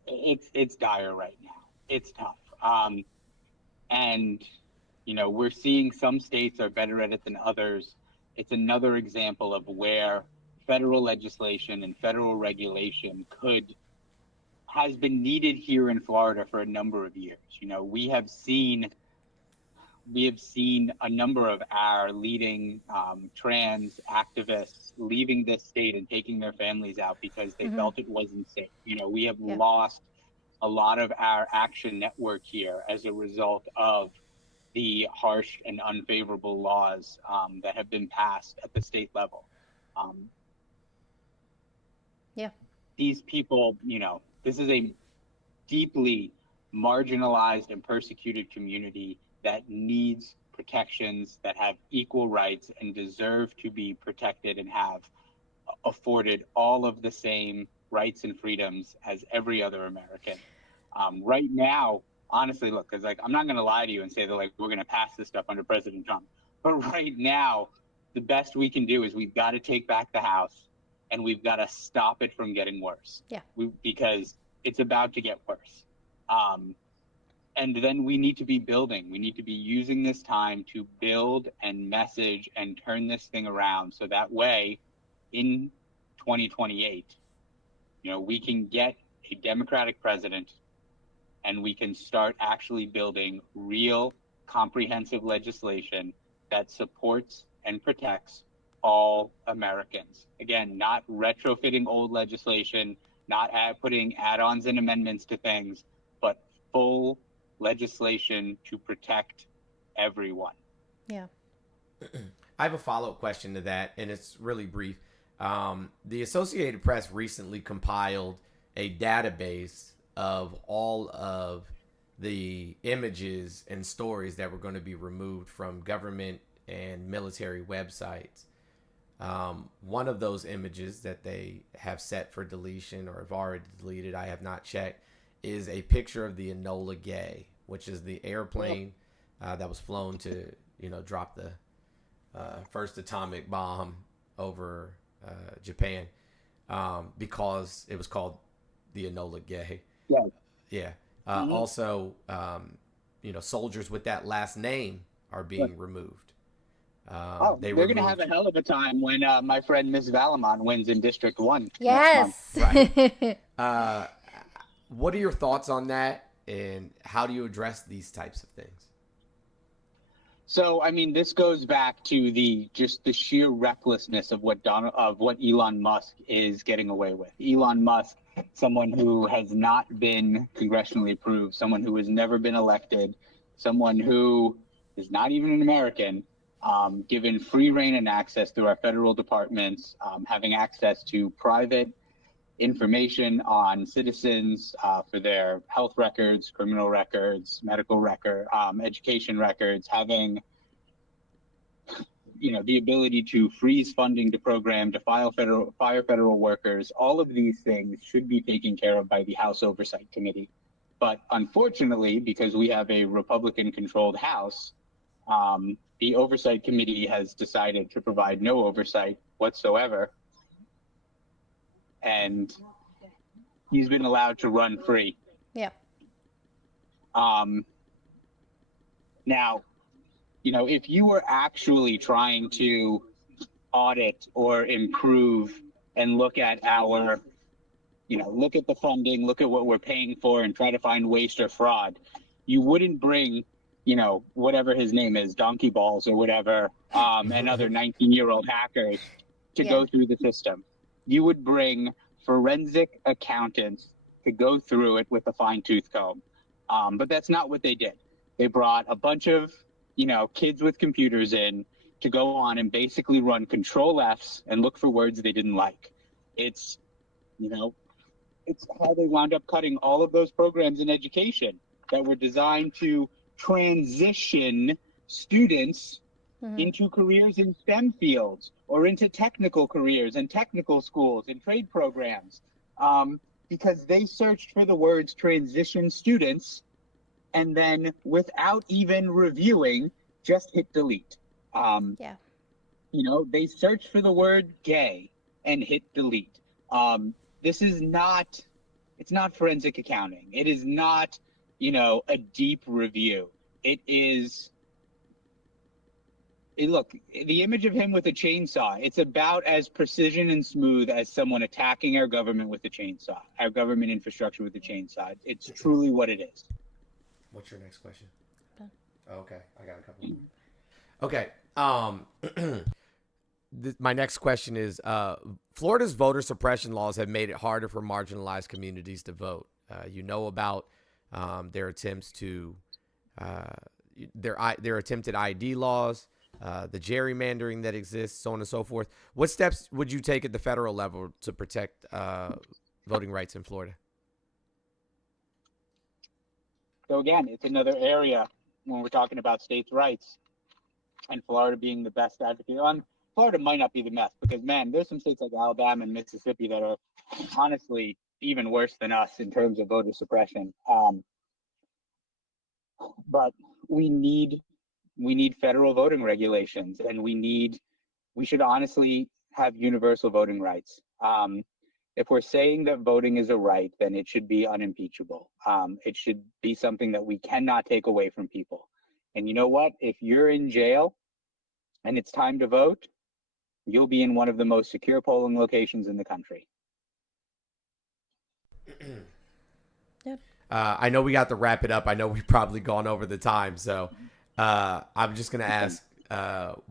It's dire right now. It's tough. And, we're seeing some states are better at it than others. It's another example of where federal legislation and federal regulation has been needed here in Florida for a number of years. We have seen a number of our leading trans activists leaving this state and taking their families out because they felt it wasn't safe. We have lost a lot of our action network here as a result of the harsh and unfavorable laws that have been passed at the state level. Yeah. These people, this is a deeply marginalized and persecuted community that needs protections, that have equal rights and deserve to be protected and have afforded all of the same rights and freedoms as every other American. Right now, honestly, look, because I'm not going to lie to you and say that we're going to pass this stuff under President Trump. But right now, the best we can do is we've got to take back the House, and we've got to stop it from getting worse. Yeah. Because it's about to get worse. And then we need to be building. We need to be using this time to build and message and turn this thing around, so that way, in 2028, we can get a Democratic president, and we can start actually building real, comprehensive legislation that supports and protects all Americans. Again, not retrofitting old legislation, not putting add-ons and amendments to things, but full legislation to protect everyone. Yeah. I have a follow-up question to that, and it's really brief. The Associated Press recently compiled a database of all of the images and stories that were going to be removed from government and military websites. One of those images that they have set for deletion or have already deleted, I have not checked, is a picture of the Enola Gay, which is the airplane that was flown to, drop the first atomic bomb over Japan, because it was called the Enola Gay. Yeah. Yeah. Also, soldiers with that last name are being removed. They're going to have a hell of a time when my friend Miss Valamon wins in District 1. Yes. Right. What are your thoughts on that, and how do you address these types of things? So, this goes back to the sheer recklessness of what Elon Musk is getting away with. Elon Musk, someone who has not been congressionally approved, someone who has never been elected, someone who is not even an American, given free reign and access through our federal departments, having access to private information on citizens for their health records, criminal records, medical record, education records, having the ability to freeze funding to program, to fire federal workers. All of these things should be taken care of by the House Oversight Committee. But unfortunately, because we have a Republican-controlled House, the Oversight Committee has decided to provide no oversight whatsoever. And he's been allowed to run free. Yeah. Now, if you were actually trying to audit or improve and look at look at the funding, look at what we're paying for, and try to find waste or fraud, you wouldn't bring, whatever his name is, Donkey Balls or whatever, and other 19-year-old hackers to go through the system. You would bring forensic accountants to go through it with a fine-tooth comb. But that's not what they did. They brought a bunch of, kids with computers in to go on and basically run Control Fs and look for words they didn't like. It's how they wound up cutting all of those programs in education that were designed to transition students into careers in STEM fields or into technical careers and technical schools and trade programs, because they searched for the words transition students and then, without even reviewing, just hit delete. They searched for the word gay and hit delete. This is not, it's not forensic accounting. It is not, a deep review. It is, look, the image of him with a chainsaw, it's about as precision and smooth as someone attacking our government with a chainsaw, our government infrastructure with a chainsaw. It's truly what it is. What's your next question? Done. Okay, I got a couple more. Okay. My next question is, Florida's voter suppression laws have made it harder for marginalized communities to vote. You know about their attempts to their attempted ID laws, the gerrymandering that exists, so on and so forth. What steps would you take at the federal level to protect voting rights in Florida? So again, it's another area when we're talking about states' rights and Florida being the best advocate. Florida might not be the best because, man, there's some states like Alabama and Mississippi that are honestly even worse than us in terms of voter suppression. But we need federal voting regulations, and we should honestly have universal voting rights. If we're saying that voting is a right, then it should be unimpeachable. It should be something that we cannot take away from people. And you know what? If you're in jail and it's time to vote, you'll be in one of the most secure polling locations in the country. I know we got to wrap it up. I know we've probably gone over the time. So I'm just going to ask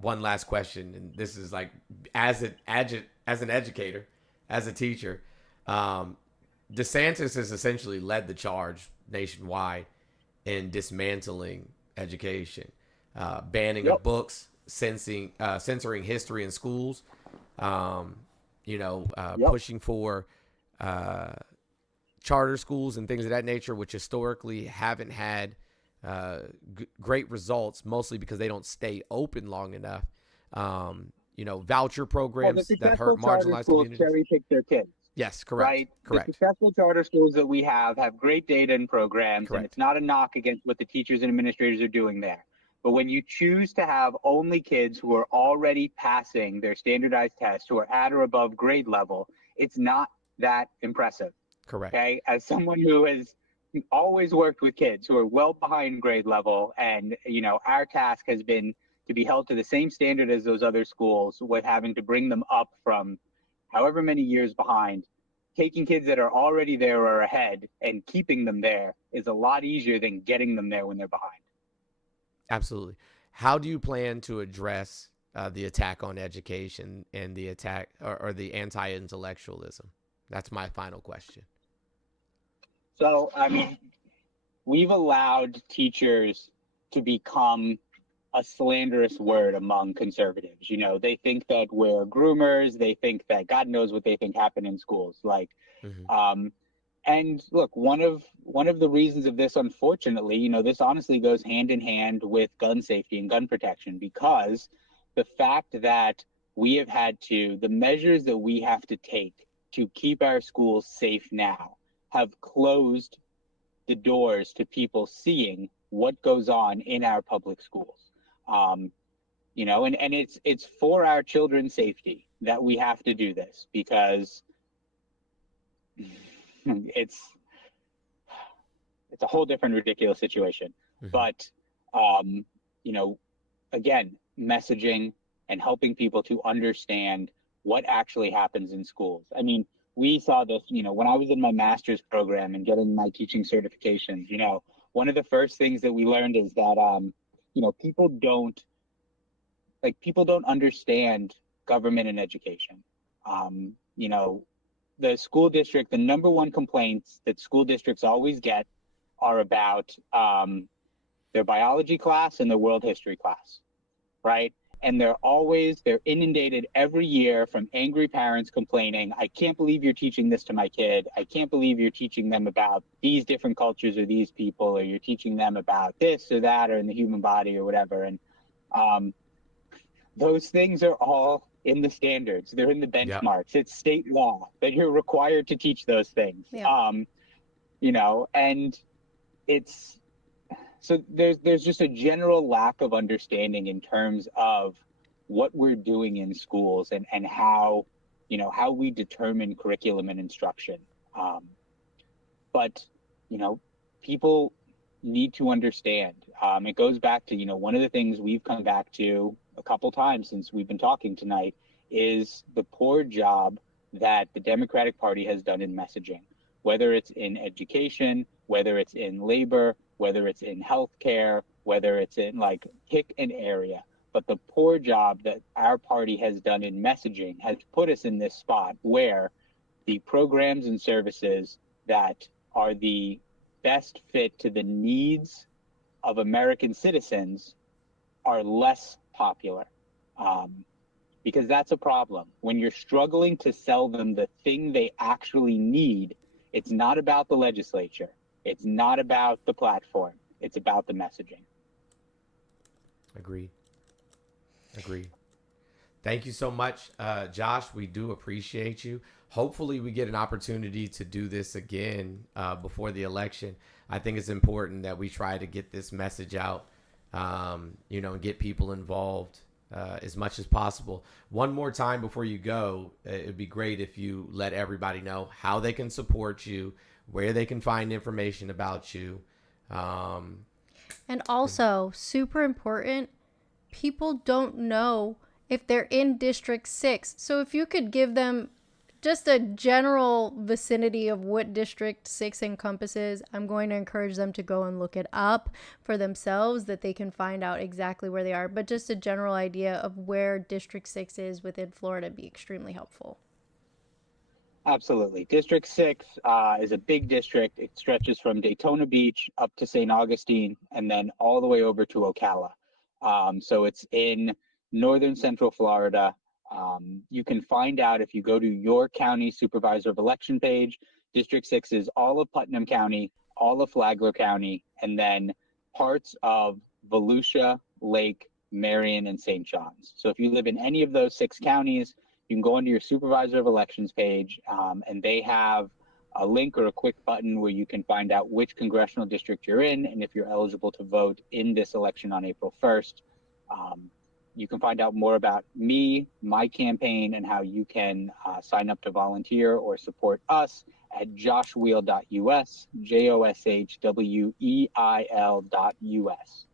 one last question. And this is like, as an educator, as a teacher, DeSantis has essentially led the charge nationwide in dismantling education, banning of books, censoring history in schools, pushing for charter schools and things of that nature, which historically haven't had great results, mostly because they don't stay open long enough. Voucher programs that hurt marginalized communities. Cherry pick their kids. Yes, correct. Right? Correct. The successful charter schools that we have great data and programs, Correct. And it's not a knock against what the teachers and administrators are doing there. But when you choose to have only kids who are already passing their standardized tests, who are at or above grade level, it's not that impressive. Correct. Okay? As someone who has always worked with kids who are well behind grade level, and our task has been to be held to the same standard as those other schools, with having to bring them up from however many years behind. Taking kids that are already there or ahead and keeping them there is a lot easier than getting them there when they're behind. Absolutely. How do you plan to address the attack on education and the attack or the anti-intellectualism? That's my final question. So, we've allowed teachers to become a slanderous word among conservatives. They think that we're groomers. They think that God knows what they think happened in schools. And look, one of the reasons of this, unfortunately, this honestly goes hand in hand with gun safety and gun protection, because the fact that the measures that we have to take to keep our schools safe now have closed the doors to people seeing what goes on in our public schools. And it's for our children's safety that we have to do this, because it's a whole different ridiculous situation. Mm-hmm. But again, messaging and helping people to understand what actually happens in schools. We saw this, when I was in my master's program and getting my teaching certifications. One of the first things that we learned is that people don't understand government and education. The school district, the number one complaints that school districts always get are about their biology class and their world history class, right? And they're inundated every year from angry parents complaining, I can't believe you're teaching this to my kid. I can't believe you're teaching them about these different cultures or these people, or you're teaching them about this or that, or in the human body or whatever. And those things are all in the standards. They're in the benchmarks. Yep. It's state law that you're required to teach those things. Yep. And it's, so there's just a general lack of understanding in terms of what we're doing in schools and how we determine curriculum and instruction. But people need to understand. It goes back to, one of the things we've come back to a couple times since we've been talking tonight is the poor job that the Democratic Party has done in messaging, whether it's in education, whether it's in labor, whether it's in healthcare, whether it's in pick an area. But the poor job that our party has done in messaging has put us in this spot where the programs and services that are the best fit to the needs of American citizens are less popular. Because that's a problem. When you're struggling to sell them the thing they actually need, it's not about the legislature. It's not about the platform. It's about the messaging. Agreed. Thank you so much, Josh. We do appreciate you. Hopefully we get an opportunity to do this again before the election. I think it's important that we try to get this message out, and get people involved as much as possible. One more time before you go, it'd be great if you let everybody know how they can support you, where they can find information about you. And also, super important, people don't know if they're in District 6. So if you could give them just a general vicinity of what District 6 encompasses, I'm going to encourage them to go and look it up for themselves, that they can find out exactly where they are. But just a general idea of where District 6 is within Florida would be extremely helpful. Absolutely. District 6 is a big district. It stretches from Daytona Beach up to St. Augustine and then all the way over to Ocala. So it's in northern central Florida. You can find out if you go to your county supervisor of election page. District 6 is all of Putnam County, all of Flagler County, and then parts of Volusia, Lake, Marion, and St. John's. So if you live in any of those 6 counties, you can go onto your supervisor of elections page, and they have a link or a quick button where you can find out which congressional district you're in and if you're eligible to vote in this election on April 1st. You can find out more about me, my campaign, and how you can sign up to volunteer or support us at joshwheel.us, joshweil.us.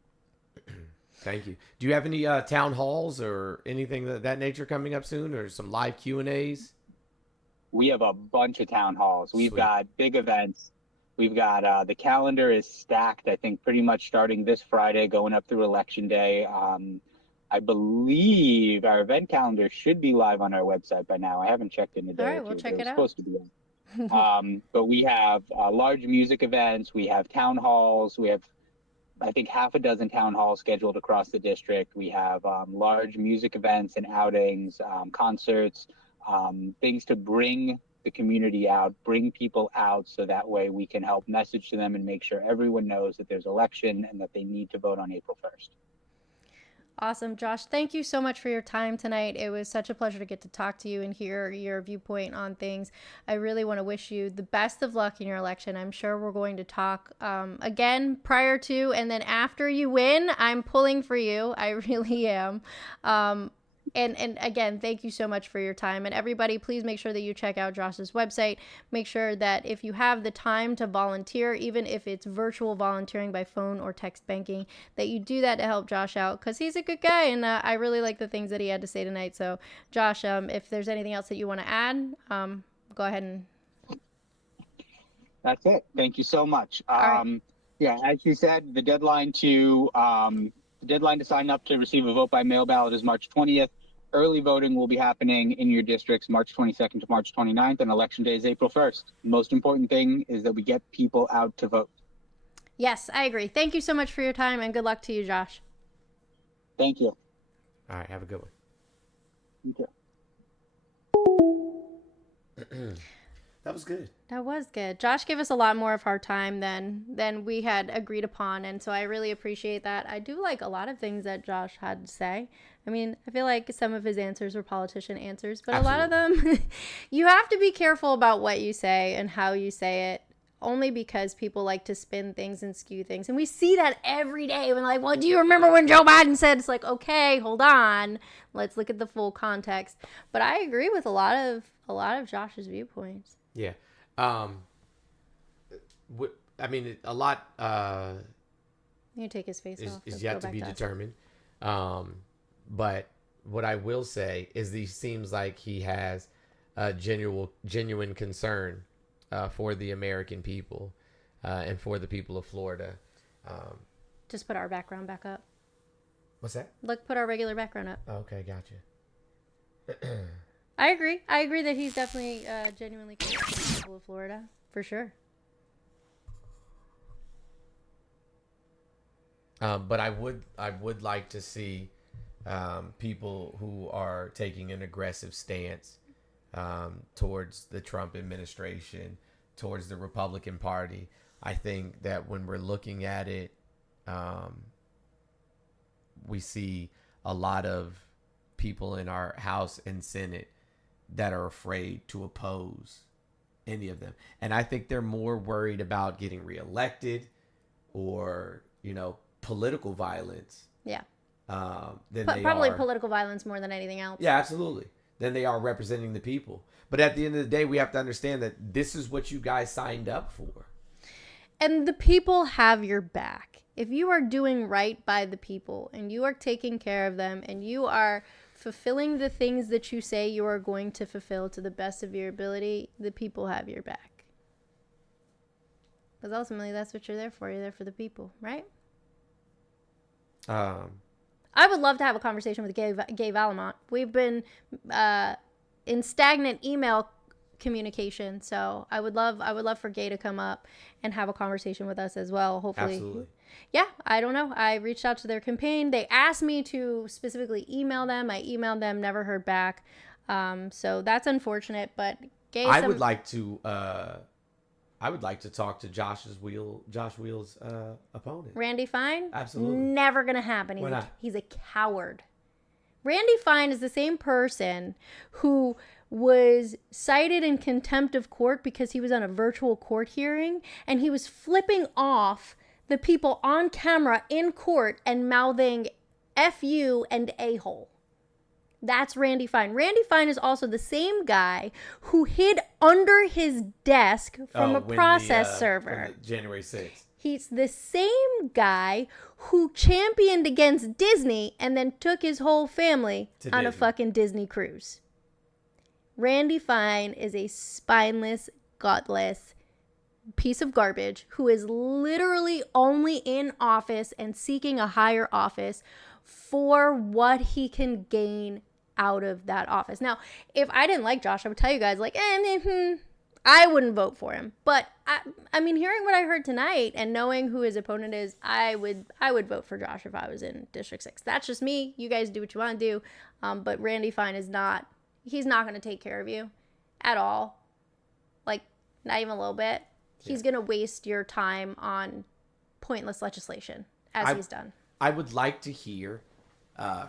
Thank you. Do you have any town halls or anything of that nature coming up soon, or some live Q&As? We have a bunch of town halls. We've got big events. We've got the calendar is stacked, I think, pretty much starting this Friday, going up through Election Day. I believe our event calendar should be live on our website by now. I haven't checked in a day. All right, we'll check it out. Supposed to be on. But we have large music events. We have town halls. We have, I think, half a dozen town halls scheduled across the district. We have large music events and outings, concerts, things to bring the community out, bring people out, so that way we can help message to them and make sure everyone knows that there's election and that they need to vote on April 1st. Awesome, Josh. Thank you so much for your time tonight. It was such a pleasure to get to talk to you and hear your viewpoint on things. I really want to wish you the best of luck in your election. I'm sure we're going to talk again prior to and then after you win. I'm pulling for you. I really am. And again, thank you so much for your time. And everybody, please make sure that you check out Josh's website. Make sure that if you have the time to volunteer, even if it's virtual volunteering by phone or text banking, that you do that to help Josh out, because he's a good guy. And I really like the things that he had to say tonight. So, Josh, if there's anything else that you want to add, go ahead and... That's it. Thank you so much. Right. Yeah, as you said, the deadline to sign up to receive a vote by mail ballot is March 20th. Early voting will be happening in your districts March 22nd to March 29th, and Election Day is April 1st. The most important thing is that we get people out to vote. Yes, I agree. Thank you so much for your time, and good luck to you, Josh. Thank you. All right, have a good one. You too. That was good. That was good. Josh gave us a lot more of our time than we had agreed upon, and so I really appreciate that. I do like a lot of things that Josh had to say. I mean, I feel like some of his answers were politician answers, but Absolutely. A lot of them, you have to be careful about what you say and how you say it, only because people like to spin things and skew things. And we see that every day. When like, well, do you remember when Joe Biden said? It's like, okay, hold on. Let's look at the full context. But I agree with a lot of Josh's viewpoints. Yeah. I mean, a lot You take his face off. is yet to be determined. But what I will say is he seems like he has a genuine concern for the American people and for the people of Florida. Just put our background back up. What's that? Look, put our regular background up. Okay, gotcha. I agree that he's definitely genuinely concerned for the people of Florida, for sure. But I would like to see people who are taking an aggressive stance towards the Trump administration, towards the Republican Party. I think that when we're looking at it, we see a lot of people in our House and Senate that are afraid to oppose any of them. And I think they're more worried about getting reelected or, political violence. Yeah. Than they probably are political violence more than anything else. Yeah, absolutely. Than they are representing the people. But at the end of the day, we have to understand that this is what you guys signed up for. And the people have your back. If you are doing right by the people and you are taking care of them and you are fulfilling the things that you say you are going to fulfill to the best of your ability, the people have your back. Because ultimately, that's what you're there for. You're there for the people, right? I would love to have a conversation with Gay Valamont. We've been in stagnant email communication, so I would love for Gay to come up and have a conversation with us as well. Hopefully, absolutely. Yeah, I don't know. I reached out to their campaign. They asked me to specifically email them. I emailed them, never heard back. So that's unfortunate. But Gay, I would like to talk to Josh Wheel's opponent. Randy Fine? Absolutely. Never going to happen. Why not? He's a coward. Randy Fine is the same person who was cited in contempt of court because he was on a virtual court hearing and he was flipping off the people on camera in court and mouthing F you and a-hole. That's Randy Fine. Randy Fine is also the same guy who hid under his desk from a process server. January 6th. He's the same guy who championed against Disney and then took his whole family on a fucking Disney cruise. Randy Fine is a spineless, gutless piece of garbage who is literally only in office and seeking a higher office for what he can gain out of that office. Now, if I didn't like Josh, I would tell you guys I wouldn't vote for him. But I mean, hearing what I heard tonight and knowing who his opponent is, I would vote for Josh if I was in District 6. That's just me. You guys do what you want to do. But Randy Fine he's not going to take care of you at all. Like, not even a little bit. He's going to waste your time on pointless legislation, as he's done. I would like to hear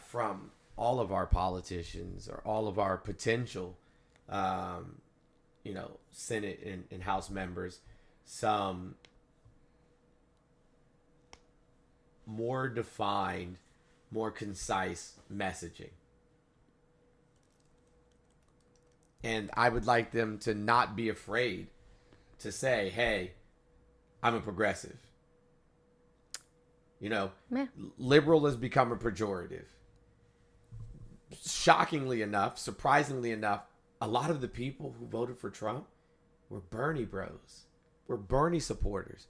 from all of our politicians or all of our potential, Senate and House members, some more defined, more concise messaging. And I would like them to not be afraid to say, hey, I'm a progressive. Liberal has become a pejorative. Shockingly enough, surprisingly enough, a lot of the people who voted for Trump were Bernie bros, were Bernie supporters.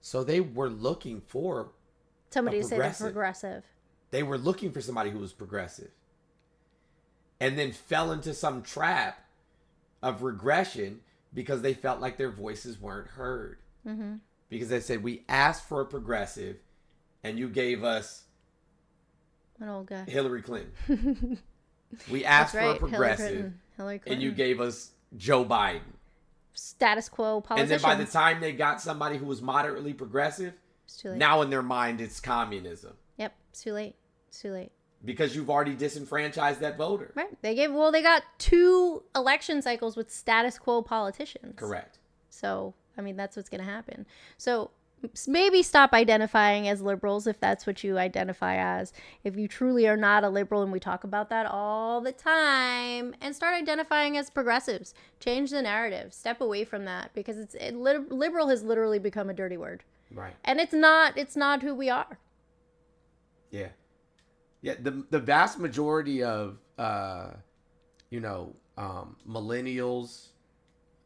So they were looking for somebody to say they're progressive. They were looking for somebody who was progressive. And then fell into some trap of regression because they felt like their voices weren't heard. Mm-hmm. Because they said, we asked for a progressive and you gave us an old guy, Hillary Clinton. We asked for a progressive Hillary Clinton. And you gave us Joe Biden. Status quo politicians. And then by the time they got somebody who was moderately progressive, it's too late. Now in their mind it's communism. Yep, it's too late. It's too late. Because you've already disenfranchised that voter. Right. They got 2 election cycles with status quo politicians. Correct. So, I mean, that's what's going to happen. So, maybe stop identifying as liberals if that's what you identify as. If you truly are not a liberal, and we talk about that all the time, and start identifying as progressives. Change the narrative. Step away from that because liberal has literally become a dirty word. Right. And it's not who we are. Yeah. Yeah, the vast majority of millennials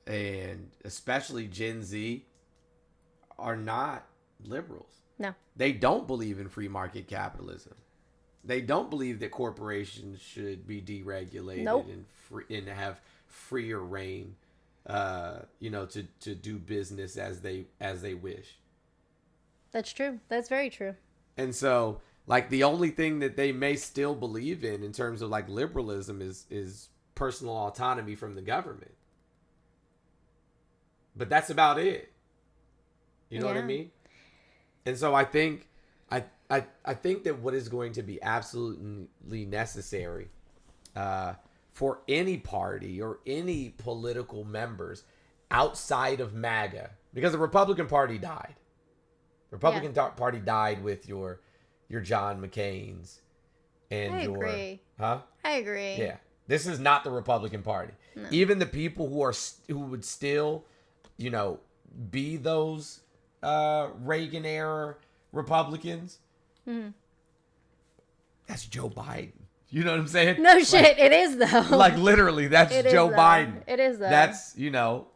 and especially Gen Z are not liberals. No. They don't believe in free market capitalism. They don't believe that corporations should be deregulated and have freer reign to do business as they wish. That's true. That's very true. And so, like, the only thing that they may still believe in terms of like liberalism is personal autonomy from the government. But that's about it. You know what I mean? And so I think I think that what is going to be absolutely necessary for any party or any political members outside of MAGA, because the Republican Party died. The Republican Party died with your John McCain's and I your agree. Huh? I agree. Yeah. This is not the Republican Party. No. Even the people who would still, you know, be those Reagan era Republicans, that's Joe Biden. You know what I'm saying? No shit, it is though. Like literally, that's Joe Biden. It is though. That's, you know,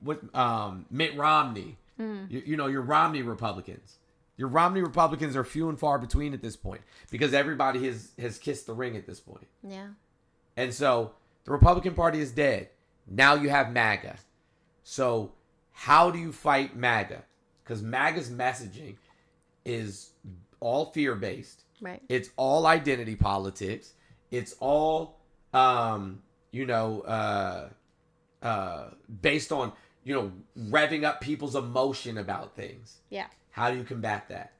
Mitt Romney. You know, your Romney Republicans. Your Romney Republicans are few and far between at this point because everybody has kissed the ring at this point. Yeah. And so the Republican Party is dead. Now you have MAGA. So how do you fight MAGA? Because MAGA's messaging is all fear-based. Right. It's all identity politics. It's all, based on, you know, revving up people's emotion about things. Yeah. How do you combat that?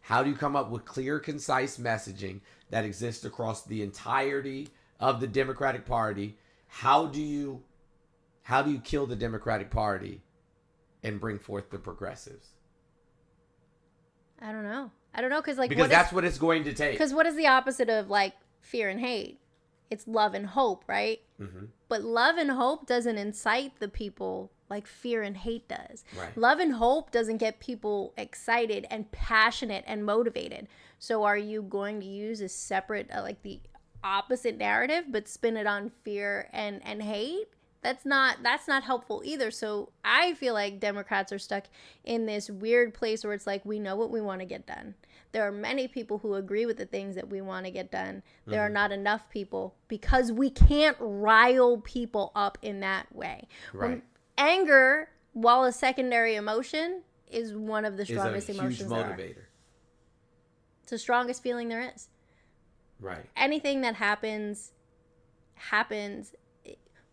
How do you come up with clear, concise messaging that exists across the entirety of the Democratic Party? How do you kill the Democratic Party and bring forth the progressives? I don't know because that's what it's going to take. Because what is the opposite of like fear and hate? It's love and hope, right? Mm-hmm. But love and hope doesn't incite the people like fear and hate does. Right. Love and hope doesn't get people excited and passionate and motivated. So are you going to use a separate, like the opposite narrative, but spin it on fear and hate? That's not helpful either. So I feel like Democrats are stuck in this weird place where it's like, we know what we want to get done. There are many people who agree with the things that we want to get done. There are not enough people because we can't rile people up in that way. Right. Anger, while a secondary emotion, is one of the strongest emotions huge there motivator. are. It's the strongest feeling there is. Right. Anything that happens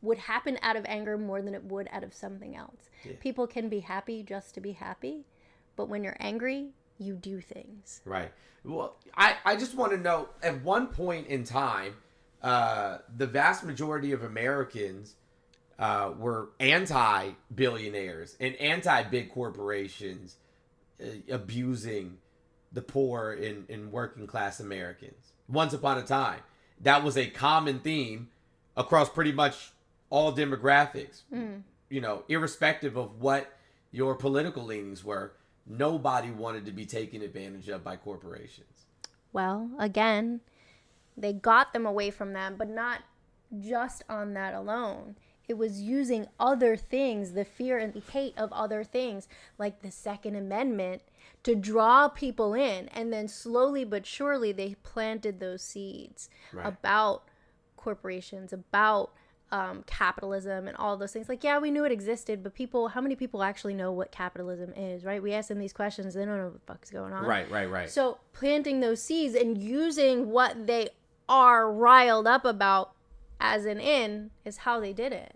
would happen out of anger more than it would out of something else. Yeah. People can be happy just to be happy, but when you're angry, you do things. Right. Well, I just want to know, at one point in time, the vast majority of Americans were anti-billionaires and anti-big corporations abusing the poor and working class Americans. Once upon a time, that was a common theme across pretty much all demographics. You know, irrespective of what your political leanings were, nobody wanted to be taken advantage of by corporations. Well, again, they got them away from them, but not just on that alone. It was using other things, the fear and the hate of other things, like the Second Amendment, to draw people in. And then slowly but surely, they planted those seeds about corporations, about capitalism and all those things. Like, yeah, we knew it existed, but how many people actually know what capitalism is, right? We ask them these questions, they don't know what the fuck's going on. Right. So planting those seeds and using what they are riled up about as an in is how they did it.